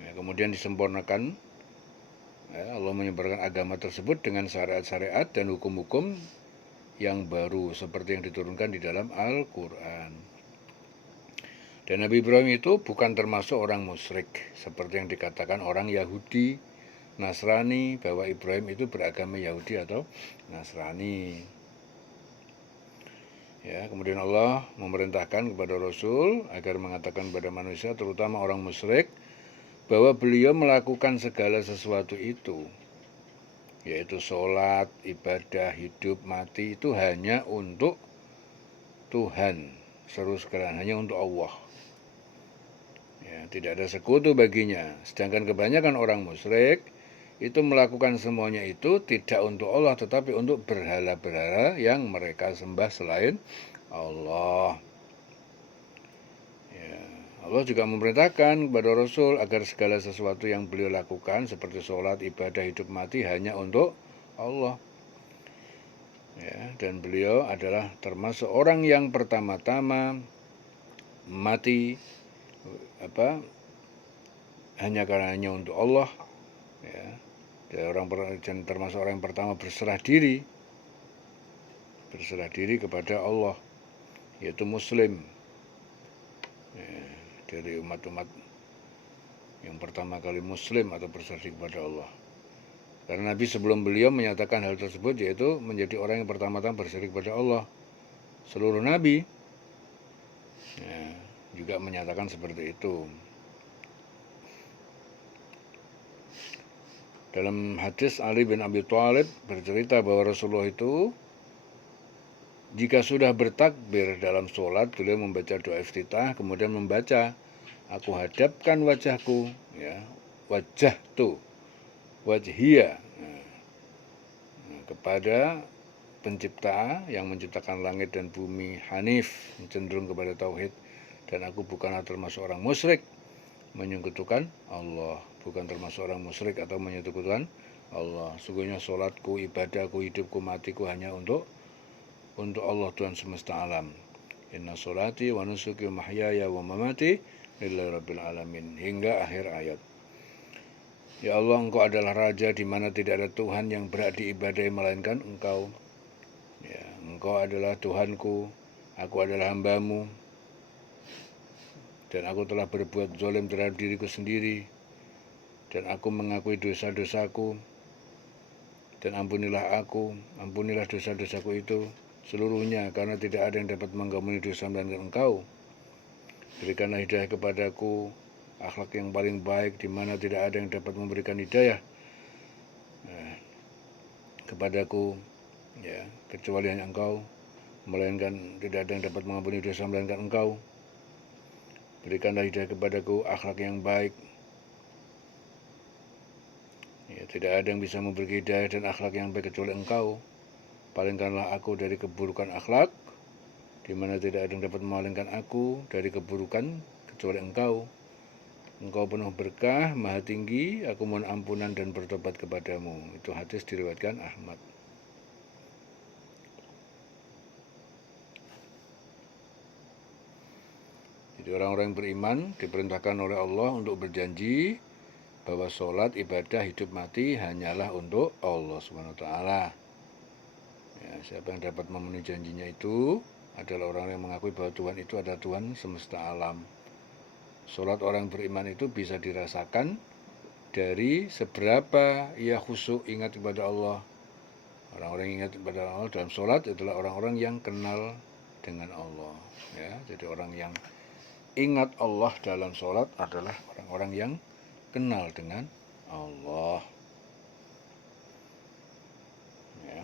Ya, kemudian disempurnakan, ya, Allah menyebarkan agama tersebut dengan syariat-syariat dan hukum-hukum yang baru, seperti yang diturunkan di dalam Al-Quran. Dan Nabi Ibrahim itu bukan termasuk orang musyrik, seperti yang dikatakan orang Yahudi, Nasrani, bahwa Ibrahim itu beragama Yahudi atau Nasrani. Ya, kemudian Allah memerintahkan kepada Rasul agar mengatakan kepada manusia, terutama orang musyrik, bahwa beliau melakukan segala sesuatu itu, yaitu sholat, ibadah, hidup, mati, itu hanya untuk Tuhan, seru sekalian, hanya untuk Allah. Ya, tidak ada sekutu baginya. Sedangkan kebanyakan orang musyrik itu melakukan semuanya itu tidak untuk Allah, tetapi untuk berhala-berhala yang mereka sembah selain Allah. Ya, Allah juga memerintahkan kepada Rasul agar segala sesuatu yang beliau lakukan seperti sholat, ibadah, hidup, mati hanya untuk Allah. Ya, dan beliau adalah termasuk orang yang pertama-tama mati hanya untuk Allah, ya. Dan termasuk orang yang pertama berserah diri kepada Allah, yaitu muslim, ya, dari umat-umat yang pertama kali muslim atau berserah diri kepada Allah. Karena Nabi sebelum beliau menyatakan hal tersebut, yaitu menjadi orang yang pertama-tama berserah diri kepada Allah. Seluruh Nabi, ya, juga menyatakan seperti itu. Dalam hadis Ali bin Abi Thalib bercerita bahwa Rasulullah itu jika sudah bertakbir dalam sholat, beliau membaca doa iftitah, kemudian membaca, aku hadapkan wajahku, ya, wajah tu, wajhiyah, kepada pencipta yang menciptakan langit dan bumi, hanif, cenderung kepada tauhid, dan aku bukanlah termasuk orang musyrik, menyekutukan Allah, bukan termasuk orang musyrik atau menyekutukan Allah. Sungguhnya sholatku, ibadahku, hidupku, matiku hanya untuk Allah Tuhan semesta alam. Inna sholati wa nusuki wa mahyaya wa mamati lillahi rabbil alamin, hingga akhir ayat. Ya Allah, Engkau adalah Raja di mana tidak ada Tuhan yang berhak diibadahi melainkan Engkau. Ya, Engkau adalah Tuhanku, aku adalah hamba-Mu, dan aku telah berbuat zalim terhadap diriku sendiri, dan aku mengakui dosa-dosaku, dan ampunilah dosa-dosaku itu seluruhnya, karena tidak ada yang dapat mengampuni dosa melainkan Engkau. Berikanlah hidayah kepadaku, akhlak yang paling baik, di mana tidak ada yang dapat memberikan hidayah kepadaku, ya, kecuali hanya Engkau, melainkan tidak ada yang dapat mengampuni dosa melainkan Engkau. Berikanlah hidayah kepadaku, akhlak yang baik. Ya, tidak ada yang bisa memberi hidayah dan akhlak yang baik kecuali Engkau. Palingkanlah aku dari keburukan akhlak, di mana tidak ada yang dapat memalingkan aku dari keburukan kecuali Engkau. Engkau penuh berkah, maha tinggi, aku mohon ampunan dan bertobat kepadamu. Itu hadis diriwayatkan Ahmad. Jadi orang-orang yang beriman diperintahkan oleh Allah untuk berjanji bahwa sholat, ibadah, hidup mati hanyalah untuk Allah Subhanahu wa taala. Ya, siapa yang dapat memenuhi janjinya itu adalah orang yang mengakui bahwa Tuhan itu adalah Tuhan semesta alam. Sholat orang beriman itu bisa dirasakan dari seberapa ia khusyuk ingat kepada Allah. Orang-orang yang ingat kepada Allah dalam sholat adalah orang-orang yang kenal dengan Allah. Ya, jadi orang yang ingat Allah dalam sholat adalah orang-orang yang kenal dengan Allah. Ya.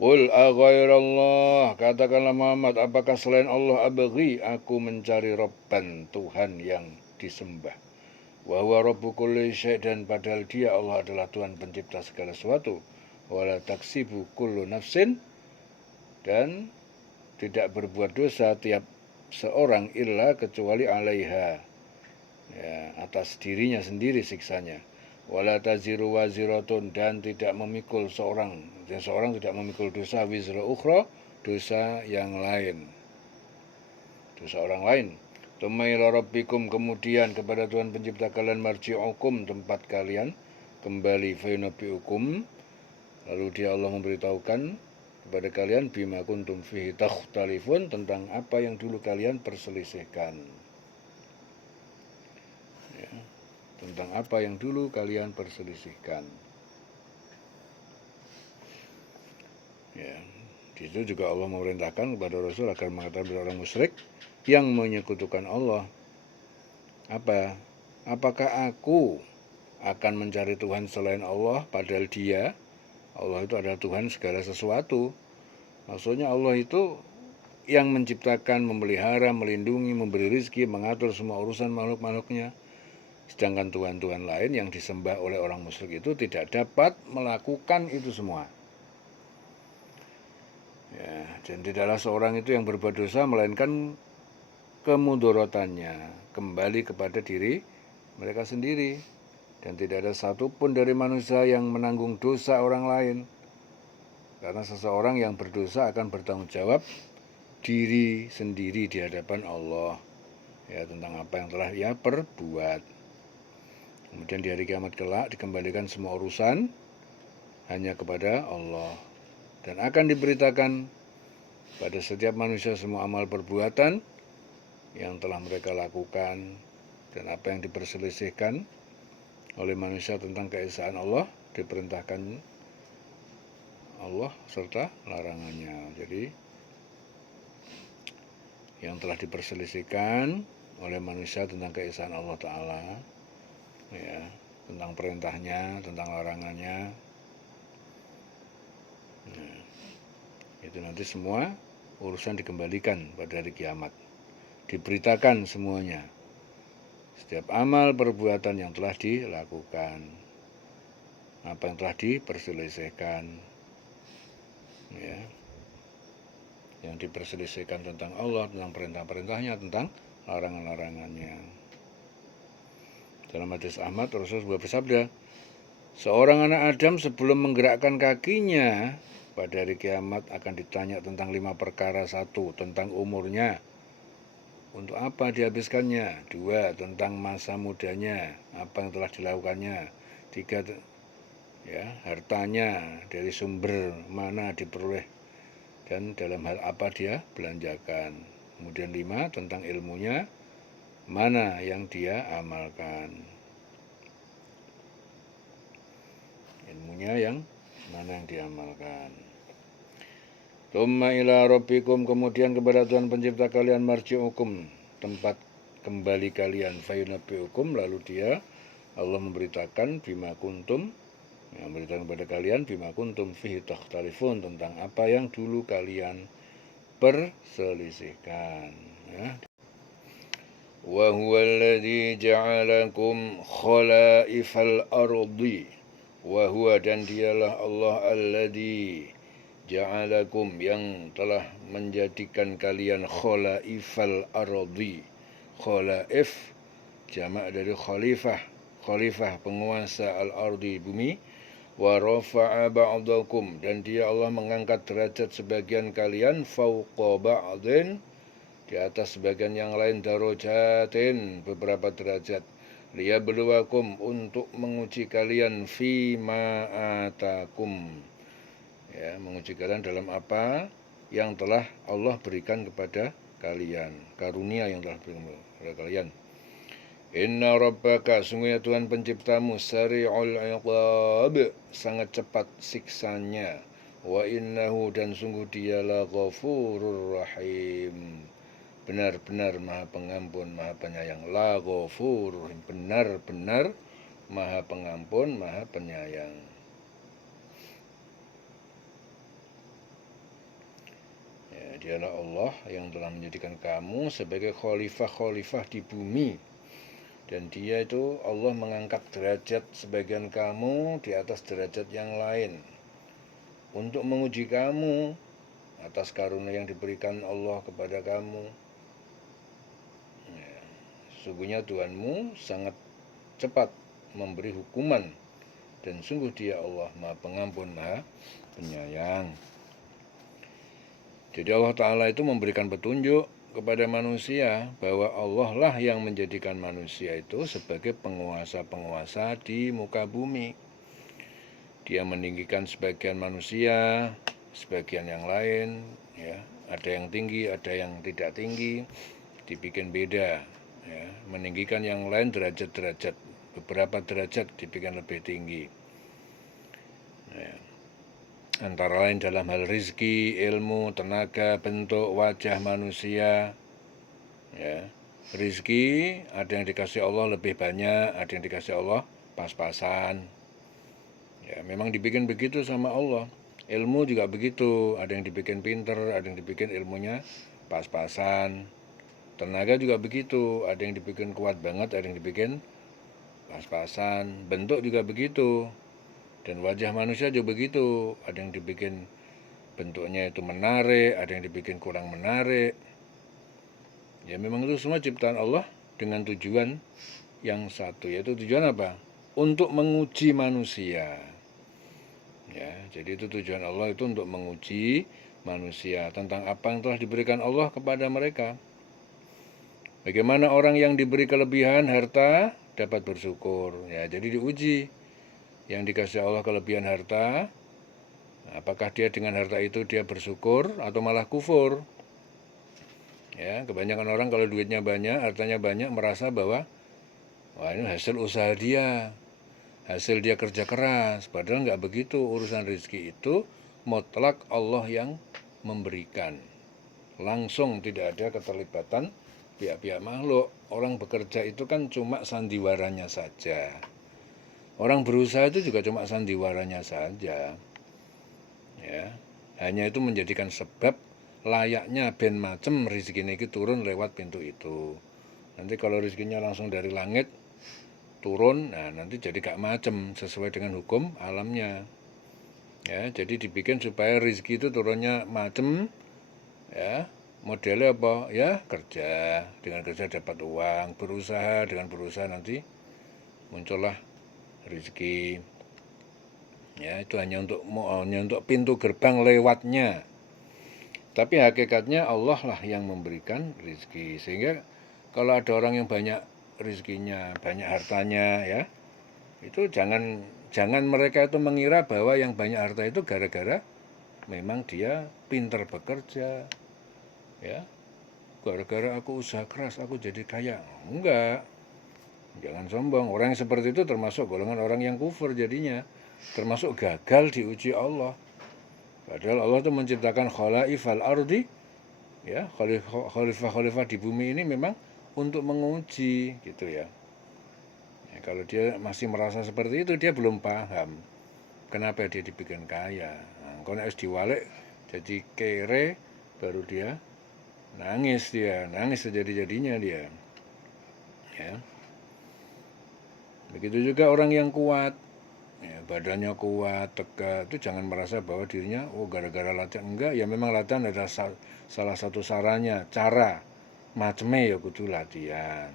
Qul aghairallah, katakanlah Muhammad, apakah selain Allah abghi, aku mencari Rabban, Tuhan yang disembah. Wa huwa rabbu kulli syai', dan padahal Dia Allah adalah Tuhan pencipta segala sesuatu. Wala taksibu kullu nafsin, dan tidak berbuat dosa tiap seorang illa kecuali alaiha, ya, atas dirinya sendiri siksanya. Wala taziru waziratun, dan tidak memikul seorang tidak memikul dosa wizra ukhra, dosa yang lain, dosa orang lain. Tsumma ila rabbikum, kemudian kepada Tuhan pencipta kalian, marji'ukum, tempat kalian kembali, fayunabbi'ukum, lalu Dia Allah memberitahukan kepada kalian bima kuntum fihi takhtalifun, tentang apa yang dulu kalian perselisihkan. Ya, tentang apa yang dulu kalian perselisihkan. Ya, di situ juga Allah memerintahkan kepada Rasul agar mengatakan kepada orang musyrik yang menyekutukan Allah, apakah aku akan mencari Tuhan selain Allah, padahal Dia, Allah itu adalah Tuhan segala sesuatu. Maksudnya Allah itu yang menciptakan, memelihara, melindungi, memberi rizki, mengatur semua urusan makhluk-makhluknya. Sedangkan Tuhan-Tuhan lain yang disembah oleh orang musyrik itu tidak dapat melakukan itu semua. Ya, dan tidaklah seorang itu yang berbuat dosa melainkan kemudorotannya kembali kepada diri mereka sendiri. Dan tidak ada satupun dari manusia yang menanggung dosa orang lain. Karena seseorang yang berdosa akan bertanggung jawab diri sendiri di hadapan Allah, ya, tentang apa yang telah ia perbuat. Kemudian di hari kiamat kelak dikembalikan semua urusan hanya kepada Allah, dan akan diberitakan pada setiap manusia semua amal perbuatan yang telah mereka lakukan, dan apa yang diperselisihkan oleh manusia tentang keesaan Allah, diperintahkan Allah serta larangannya. Jadi yang telah diperselisihkan oleh manusia tentang keesaan Allah Ta'ala, ya, tentang perintahnya, tentang larangannya. Nah, itu nanti semua urusan dikembalikan pada hari kiamat. Diberitakan semuanya. Setiap amal perbuatan yang telah dilakukan, apa yang telah diperselisihkan, ya, yang diperselisihkan tentang Allah, tentang perintah-perintahnya, tentang larangan-larangannya. Dalam hadis Ahmad, Rasulullah bersabda, seorang anak Adam sebelum menggerakkan kakinya pada hari kiamat akan ditanya tentang 5 perkara. 1, tentang umurnya, untuk apa dihabiskannya. 2, tentang masa mudanya, apa yang telah dilakukannya. 3, ya, hartanya, dari sumber mana diperoleh dan dalam hal apa dia belanjakan. Kemudian 5, tentang ilmunya, mana yang dia amalkan. Ilmunya yang mana yang diamalkan. Tsumma ila rabbikum, kemudian kepada Tuhan pencipta kalian, marji'ukum, tempat kembali kalian, fayunabbi'ukum, lalu dia, Allah memberitakan, bima kuntum, memberitakan kepada kalian, bima kuntum fihi takhtalifun, tentang apa yang dulu kalian perselisihkan. Ya. Wa huwa alladzi ja'alakum khalaifal ardi, wa huwa, dan dialah Allah, alladzi ja'alakum, yang telah menjadikan kalian khalaifal ardi. Khalaif jamak dari khalifah, khalifah penguasa al-ardi, bumi. Wa rafa'a ba'dakum, dan dia Allah mengangkat derajat sebagian kalian, fauqa ba'din, di atas sebagian yang lain, darajatin, beberapa derajat, liyabluwakum, untuk menguji kalian, fima atakum, ya, menguji kalian dalam apa yang telah Allah berikan kepada kalian, karunia yang telah berikan kepada kalian. Inna rabbaka, sungguhnya Tuhan penciptamu, sari'ul iqab, sangat cepat siksanya. Wa innahu, dan sungguh dialah ghafurur rahim, benar-benar maha pengampun, maha penyayang. La ghafur, benar-benar maha pengampun, maha penyayang. Ya, dialah Allah yang telah menjadikan kamu sebagai khalifah-khalifah di bumi. Dan dia itu, Allah mengangkat derajat sebagian kamu di atas derajat yang lain, untuk menguji kamu atas karunia yang diberikan Allah kepada kamu. Ya, sesungguhnya Tuhanmu sangat cepat memberi hukuman, dan sungguh dia Allah maha pengampun, maha penyayang. Jadi Allah Ta'ala itu memberikan petunjuk kepada manusia bahwa Allah lah yang menjadikan manusia itu sebagai penguasa-penguasa di muka bumi. Dia meninggikan sebagian manusia, sebagian yang lain, ya, ada yang tinggi, ada yang tidak tinggi, dibikin beda, ya, meninggikan yang lain derajat-derajat, beberapa derajat dibikin lebih tinggi. Ya. Antara lain dalam hal rizki, ilmu, tenaga, bentuk, wajah manusia. Ya, rizki ada yang dikasih Allah lebih banyak, ada yang dikasih Allah pas-pasan. Ya, memang dibikin begitu sama Allah. Ilmu juga begitu, ada yang dibikin pinter, ada yang dibikin ilmunya pas-pasan. Tenaga juga begitu, ada yang dibikin kuat banget, ada yang dibikin pas-pasan. Bentuk juga begitu. Dan wajah manusia juga begitu, ada yang dibikin bentuknya itu menarik, ada yang dibikin kurang menarik. Ya, memang itu semua ciptaan Allah dengan tujuan yang satu, yaitu tujuan apa? Untuk menguji manusia. Ya, jadi itu tujuan Allah, itu untuk menguji manusia tentang apa yang telah diberikan Allah kepada mereka. Bagaimana orang yang diberi kelebihan harta dapat bersyukur. Ya, jadi diuji. Yang dikasih Allah kelebihan harta, apakah dia dengan harta itu dia bersyukur atau malah kufur? Ya, kebanyakan orang kalau duitnya banyak, hartanya banyak, merasa bahwa wah, ini hasil usaha dia, hasil dia kerja keras. Padahal nggak begitu. Urusan rezeki itu mutlak Allah yang memberikan, langsung, tidak ada keterlibatan pihak-pihak makhluk. Orang bekerja itu kan cuma sandiwaranya saja. Orang berusaha itu juga cuma sandiwaranya saja. Ya, hanya itu menjadikan sebab layaknya ben macem rezekinya itu turun lewat pintu itu. Nanti kalau rezekinya langsung dari langit turun, nah nanti jadi gak macem sesuai dengan hukum alamnya. Ya, jadi dibikin supaya rezeki itu turunnya macem, ya. Modelnya apa? Ya kerja, dengan kerja dapat uang, berusaha, dengan berusaha nanti muncullah rezeki. Ya, itu hanya untuk pintu gerbang lewatnya. Tapi hakikatnya Allah lah yang memberikan rezeki. Sehingga kalau ada orang yang banyak rezekinya, banyak hartanya, ya, itu jangan mereka itu mengira bahwa yang banyak harta itu gara-gara memang dia pintar bekerja, ya, gara-gara aku usaha keras aku jadi kaya. Enggak, jangan sombong. Orang yang seperti itu termasuk golongan orang yang kufur jadinya, termasuk gagal diuji Allah. Padahal Allah itu menciptakan khalaifal ardi, ya, khalifah-khalifah di bumi ini memang untuk menguji gitu ya. Ya, kalau dia masih merasa seperti itu, dia belum paham kenapa dia dibikin kaya. Nah, kalau harus diwalik jadi kere, baru dia nangis sejadi-jadinya dia. Ya. Begitu juga orang yang kuat, ya, badannya kuat, tegak, itu jangan merasa bahwa dirinya gara-gara latihan. Enggak, ya memang latihan adalah salah satu caranya, cara macamnya ya kudu latihan.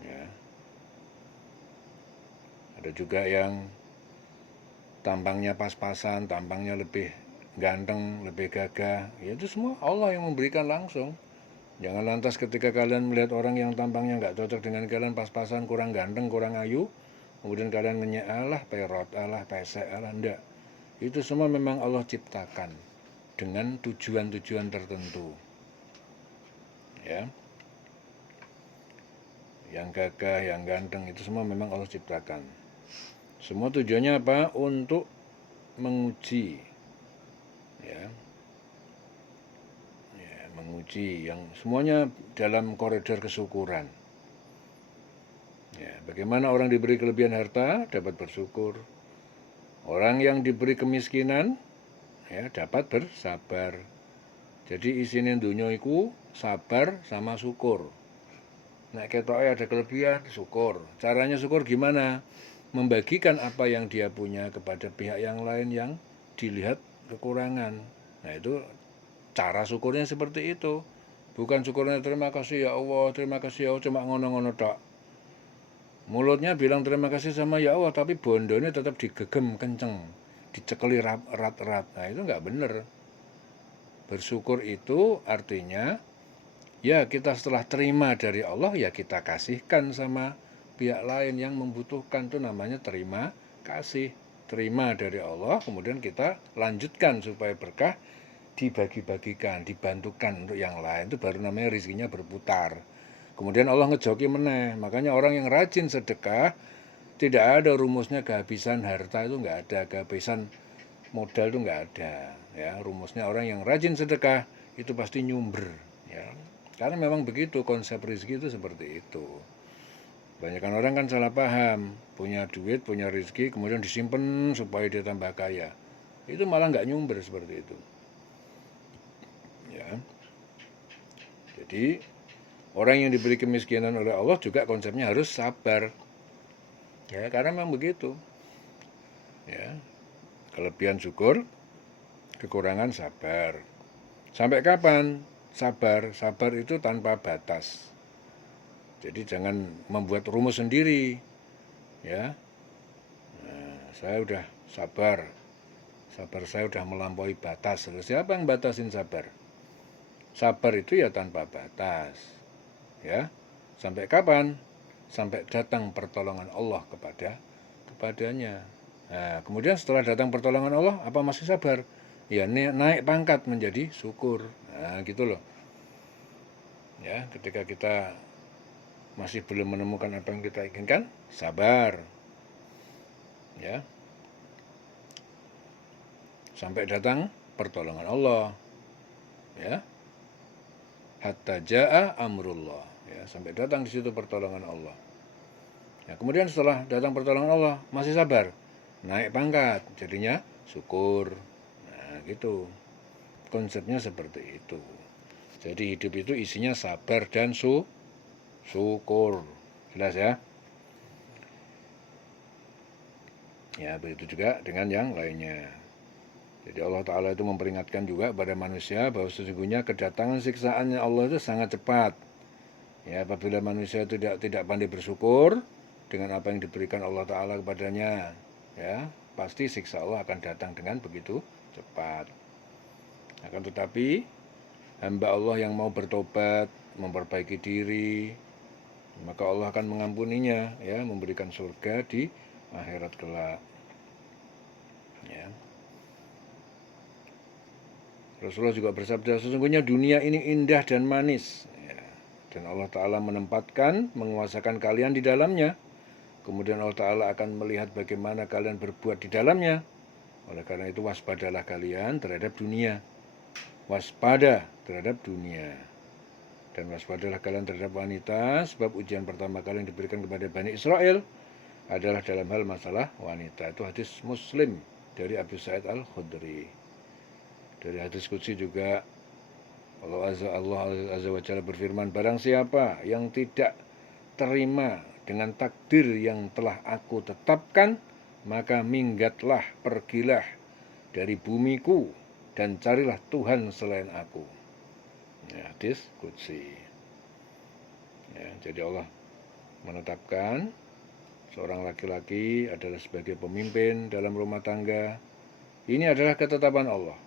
Ya. Ada juga yang tampangnya pas-pasan, tampangnya lebih ganteng, lebih gagah. Ya itu semua Allah yang memberikan langsung. Jangan lantas ketika kalian melihat orang yang tampangnya nggak cocok dengan kalian, pas-pasan, kurang ganteng, kurang ayu, kemudian kalian ngenyek, alah perot, alah pesek, alah enggak. Itu semua memang Allah ciptakan dengan tujuan-tujuan tertentu. Ya. Yang gagah, yang ganteng itu semua memang Allah ciptakan. Semua tujuannya apa? Untuk menguji. Ya. Ya, menguji yang semuanya dalam koridor kesyukuran. Ya, bagaimana orang diberi kelebihan harta dapat bersyukur. Orang yang diberi kemiskinan ya dapat bersabar. Jadi isine dunya iku sabar sama syukur. Nek ketoke ada kelebihan, syukur. Caranya syukur gimana? Membagikan apa yang dia punya kepada pihak yang lain yang dilihat kekurangan. Nah, itu cara syukurnya seperti itu. Bukan syukurnya terima kasih ya Allah, terima kasih ya Allah, cuma ngono-ngono tok. Mulutnya bilang terima kasih sama ya Allah, tapi bondonya tetap digegem kenceng, dicekeli erat-erat. Nah, itu nggak bener. Bersyukur itu artinya, ya kita setelah terima dari Allah, ya kita kasihkan sama pihak lain yang membutuhkan. Itu namanya terima kasih. Terima dari Allah, kemudian kita lanjutkan supaya berkah, dibagi-bagikan, dibantukan untuk yang lain. Itu baru namanya rezekinya berputar. Kemudian Allah ngejoki meneh. Makanya orang yang rajin sedekah, tidak ada rumusnya kehabisan harta, itu nggak ada. Kehabisan modal itu nggak ada. Ya, rumusnya orang yang rajin sedekah itu pasti nyumber. Ya. Karena memang begitu konsep rezeki itu seperti itu. Banyakan orang kan salah paham, punya duit, punya rezeki, kemudian disimpan supaya dia tambah kaya. Itu malah nggak nyumber seperti itu. Ya. Jadi orang yang diberi kemiskinan oleh Allah juga konsepnya harus sabar. Ya, karena memang begitu. Ya. Kelebihan syukur, kekurangan sabar. Sampai kapan? Sabar. Sabar itu tanpa batas. Jadi jangan membuat rumus sendiri. Ya. Nah, saya udah sabar. Sabar saya udah melampaui batas. Siapa yang batasin sabar? Sabar itu ya tanpa batas. Ya. Sampai kapan? Sampai datang pertolongan Allah kepadanya. Nah, kemudian setelah datang pertolongan Allah, apa masih sabar? Ya naik pangkat menjadi syukur. Nah, gitu loh. Ya, ketika kita masih belum menemukan apa yang kita inginkan, sabar. Ya. Sampai datang pertolongan Allah. Ya. hatta jaa amrullah. Ya, sampai datang di situ pertolongan Allah. Ya, kemudian setelah datang pertolongan Allah masih sabar, naik pangkat, jadinya syukur. Nah, gitu. Konsepnya seperti itu. Jadi hidup itu isinya sabar dan syukur. Jelas ya? Ya, begitu juga dengan yang lainnya. Jadi Allah Ta'ala itu memperingatkan juga pada manusia bahwa sesungguhnya kedatangan siksaannya Allah itu sangat cepat. Ya, apabila manusia itu tidak pandai bersyukur dengan apa yang diberikan Allah Ta'ala kepadanya, ya, pasti siksa Allah akan datang dengan begitu cepat. Akan tetapi hamba Allah yang mau bertobat, memperbaiki diri, maka Allah akan mengampuninya, ya, memberikan surga di akhirat kelak. Ya. Rasulullah juga bersabda, sesungguhnya dunia ini indah dan manis, ya. Dan Allah Ta'ala menempatkan, menguasakan kalian di dalamnya. Kemudian Allah Ta'ala akan melihat bagaimana kalian berbuat di dalamnya. Oleh karena itu waspadalah kalian terhadap dunia. Waspada terhadap dunia. Dan waspadalah kalian terhadap wanita, sebab ujian pertama kali yang diberikan kepada Bani Israel adalah dalam hal masalah wanita. Itu hadis Muslim dari Abu Sa'id Al-Khudri. Dari hadis qudsi juga Allah Azza wa Jalla berfirman, barang siapa yang tidak terima dengan takdir yang telah aku tetapkan, maka minggatlah, pergilah dari bumiku dan carilah Tuhan selain aku. Ya, hadis qudsi. Ya, jadi Allah menetapkan seorang laki-laki adalah sebagai pemimpin dalam rumah tangga. Ini adalah ketetapan Allah.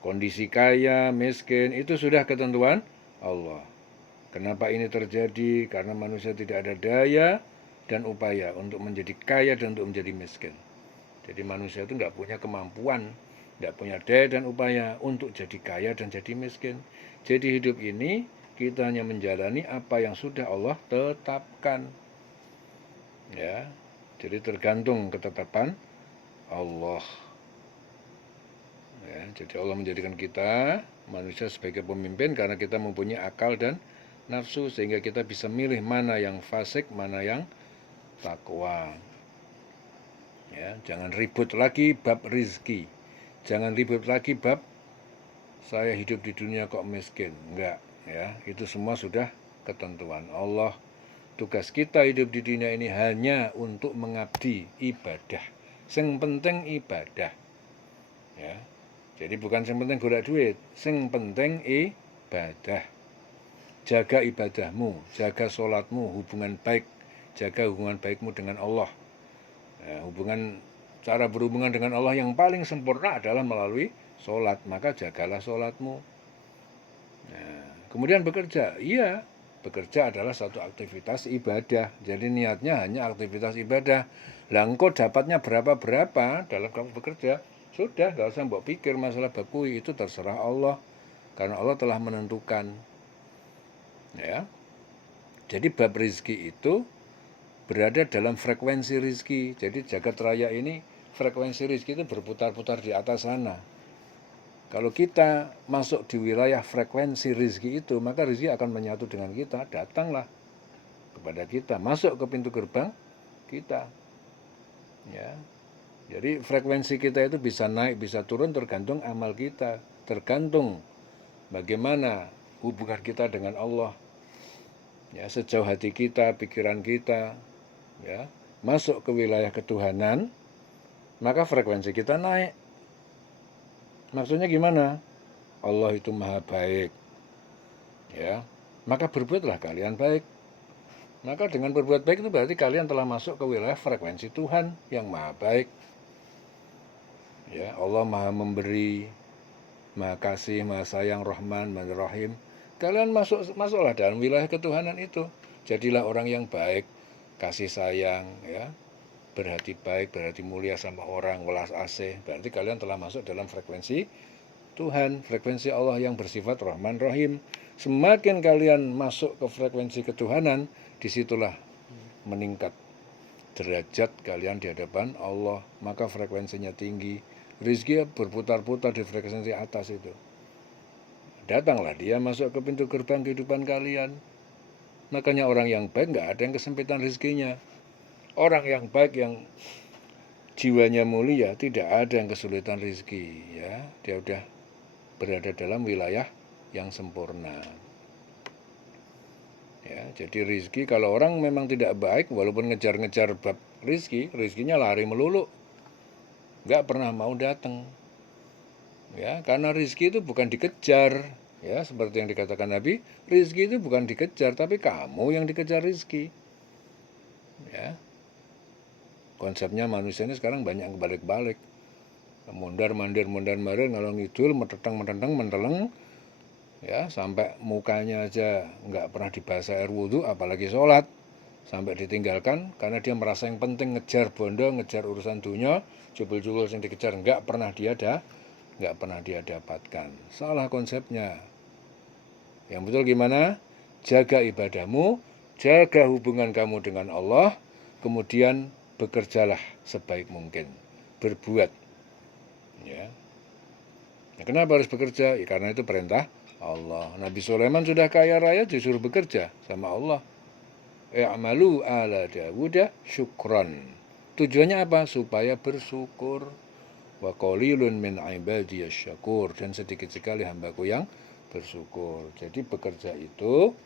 Kondisi kaya, miskin, itu sudah ketentuan Allah. Kenapa ini terjadi? Karena manusia tidak ada daya dan upaya untuk menjadi kaya dan untuk menjadi miskin. Jadi manusia itu nggak punya kemampuan, nggak punya daya dan upaya untuk jadi kaya dan jadi miskin. Jadi hidup ini kita hanya menjalani apa yang sudah Allah tetapkan. Ya, jadi tergantung ketetapan Allah. Ya, jadi Allah menjadikan kita manusia sebagai pemimpin karena kita mempunyai akal dan nafsu sehingga kita bisa milih mana yang fasik, mana yang takwa. Ya, jangan ribut lagi bab rizki. Jangan ribut lagi bab saya hidup di dunia kok miskin. Enggak, ya. Itu semua sudah ketentuan Allah. Tugas kita hidup di dunia ini hanya untuk mengabdi ibadah. Yang penting ibadah. Ya. Jadi bukan yang penting golek duit, yang penting ibadah. Jaga ibadahmu, jaga sholatmu, hubungan baik, jaga hubungan baikmu dengan Allah. Ya, cara berhubungan dengan Allah yang paling sempurna adalah melalui sholat, maka jagalah sholatmu. Nah, kemudian bekerja, iya, bekerja adalah satu aktivitas ibadah. Jadi niatnya hanya aktivitas ibadah. Lah engkau dapatnya berapa dalam kamu bekerja? Sudah, gak usah mbok pikir masalah bakui, itu terserah Allah. Karena Allah telah menentukan. Ya. Jadi bab rizki itu berada dalam frekuensi rizki. Jadi jagat raya ini frekuensi rizki itu berputar-putar di atas sana. Kalau kita masuk di wilayah frekuensi rizki itu, maka rizki akan menyatu dengan kita. Datanglah kepada kita, masuk ke pintu gerbang kita. Ya. Jadi frekuensi kita itu bisa naik, bisa turun tergantung amal kita. Tergantung bagaimana hubungan kita dengan Allah. Ya, sejauh hati kita, pikiran kita, ya, masuk ke wilayah ketuhanan, maka frekuensi kita naik. Maksudnya gimana? Allah itu maha baik. Ya, maka berbuatlah kalian baik. Maka dengan berbuat baik itu berarti kalian telah masuk ke wilayah frekuensi Tuhan yang maha baik. Ya, Allah maha memberi, maha kasih, maha sayang, rahman, maha rahim. Kalian masuklah dalam wilayah ketuhanan itu. Jadilah orang yang baik, kasih sayang, ya, berhati baik, berhati mulia sama orang, welas asih. Berarti kalian telah masuk dalam frekuensi Tuhan, frekuensi Allah yang bersifat rahman rahim. Semakin kalian masuk ke frekuensi ketuhanan, disitulah meningkat derajat kalian di hadapan Allah, maka frekuensinya tinggi. Rizki berputar-putar di frekuensi atas itu. datanglah dia masuk ke pintu gerbang kehidupan kalian. Makanya orang yang baik nggak ada yang kesempitan rezekinya. Orang yang baik yang jiwanya mulia tidak ada yang kesulitan rezeki, ya. Dia udah berada dalam wilayah yang sempurna. Ya, jadi rezeki kalau orang memang tidak baik, walaupun ngejar-ngejar bab rezeki, rezekinya lari melulu, nggak pernah mau datang. Ya, karena rezeki itu bukan dikejar, ya, seperti yang dikatakan Nabi, rezeki itu bukan dikejar, tapi kamu yang dikejar rezeki. Ya, konsepnya manusia ini sekarang banyak kebalik-balik, mondar-mandir, ngalor ngidul, metentang, menteleng, ya, sampai mukanya aja nggak pernah dibasuh air wudhu, apalagi sholat, sampai ditinggalkan karena dia merasa yang penting ngejar bondo, ngejar urusan dunia, jubul-jubul yang dikejar nggak pernah dia dapatkan. Salah konsepnya. Yang betul gimana? Jaga ibadahmu, jaga hubungan kamu dengan Allah, kemudian bekerjalah sebaik mungkin, berbuat. Ya. Nah, kenapa harus bekerja? Ya, karena itu perintah Allah. Nabi Sulaiman sudah kaya raya disuruh bekerja sama Allah. I'malu ala Dawuda syukran. Tujuannya apa? Supaya bersyukur. Wa qalilun min ibadiyasy syakur, dan sedikit sekali hambaku yang bersyukur. Jadi bekerja itu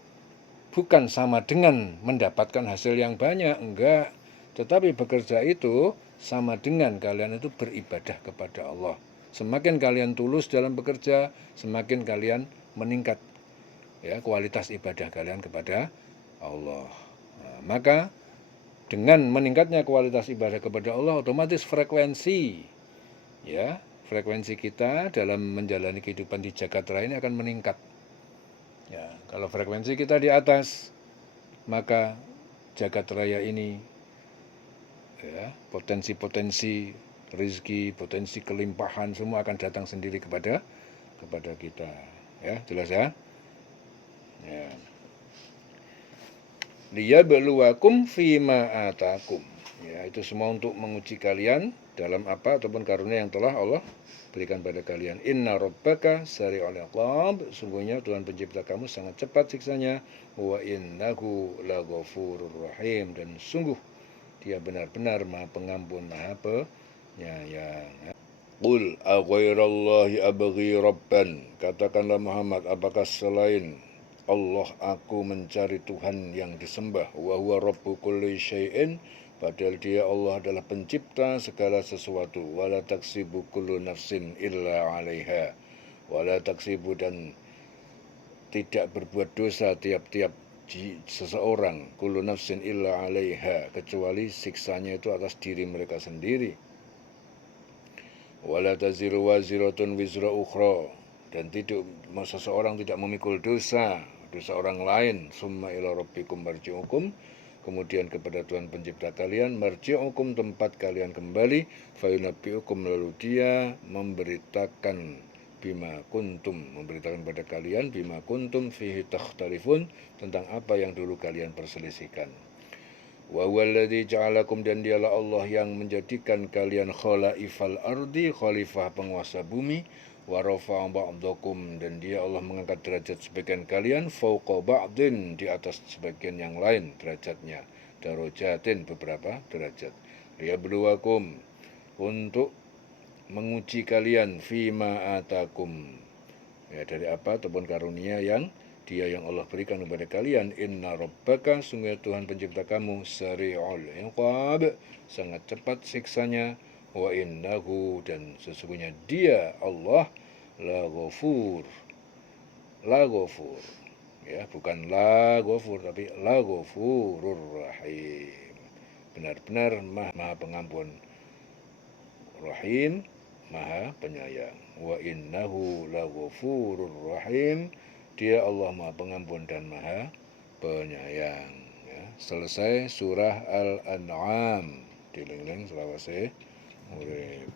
bukan sama dengan mendapatkan hasil yang banyak, enggak. Tetapi bekerja itu sama dengan kalian itu beribadah kepada Allah. Semakin kalian tulus dalam bekerja, semakin kalian meningkat, ya, kualitas ibadah kalian kepada Allah. Nah, maka dengan meningkatnya kualitas ibadah kepada Allah, otomatis frekuensi kita dalam menjalani kehidupan di jagat raya ini akan meningkat. Ya, kalau frekuensi kita di atas, maka jagat raya ini, ya, potensi-potensi rezeki, potensi kelimpahan semua akan datang sendiri kepada kita. Ya, jelas ya? Ya. Liyabluwakum fima atakum. Ya, itu semua untuk menguji kalian dalam apa ataupun karunia yang telah Allah berikan pada kalian. Inna rabbaka sari'ul iqab, sungguhnya Tuhan pencipta kamu sangat cepat siksanya. Wa innahu laghafurur rahim, dan sungguh dia benar-benar Maha Pengampun, Maha Penyayang. Qul aghairallahi abghi rabban, katakanlah Muhammad, apakah selain Allah aku mencari Tuhan yang disembah? Wa huwa rabbu kulli syai'in, padahal dia Allah adalah pencipta segala sesuatu. Wala taksibu kullu nafsin illa 'alaiha, wala taksibu, dan tidak berbuat dosa tiap-tiap seseorang, kullu nafsin illa 'alaiha, kecuali siksanya itu atas diri mereka sendiri. Wala taziru waziratun wizra ukhra, dan seseorang tidak memikul dosa orang lain. Summa ila rabbikum marji'ukum, kemudian kepada Tuhan pencipta kalian, marji'ukum, tempat kalian kembali, fayunabbi'ukum, lalu dia memberitakan bima kuntum, memberitakan pada kalian bima kuntum fihi takhtalifun, tentang apa yang dulu kalian perselisihkan. Wa huwallazi ja'alakum, dan dialah Allah yang menjadikan kalian khalaifal ardi, khalifah penguasa bumi, wa rafa'a ba'dakum, dan dia Allah mengangkat derajat sebagian kalian, fauqa ba'din, di atas sebagian yang lain derajatnya, darajatin, beberapa derajat. Liyabluwakum, untuk menguji kalian, fima atakum, ya, dari apa ataupun karunia yang dia yang Allah berikan kepada kalian. Inna rabbaka, sungguh Tuhan pencipta kamu, sari'ul iqab, sangat cepat siksanya. Wa innahu, dan sesungguhnya dia Allah, la ghafur, ya, bukan la ghafur, tapi la ghafurur rahim, benar-benar maha pengampun, rahim, maha penyayang. Wa innahu la ghafurur rahim, dia Allah maha pengampun dan maha penyayang. Ya, selesai surah Al-An'am. Diling-ling selawase urip.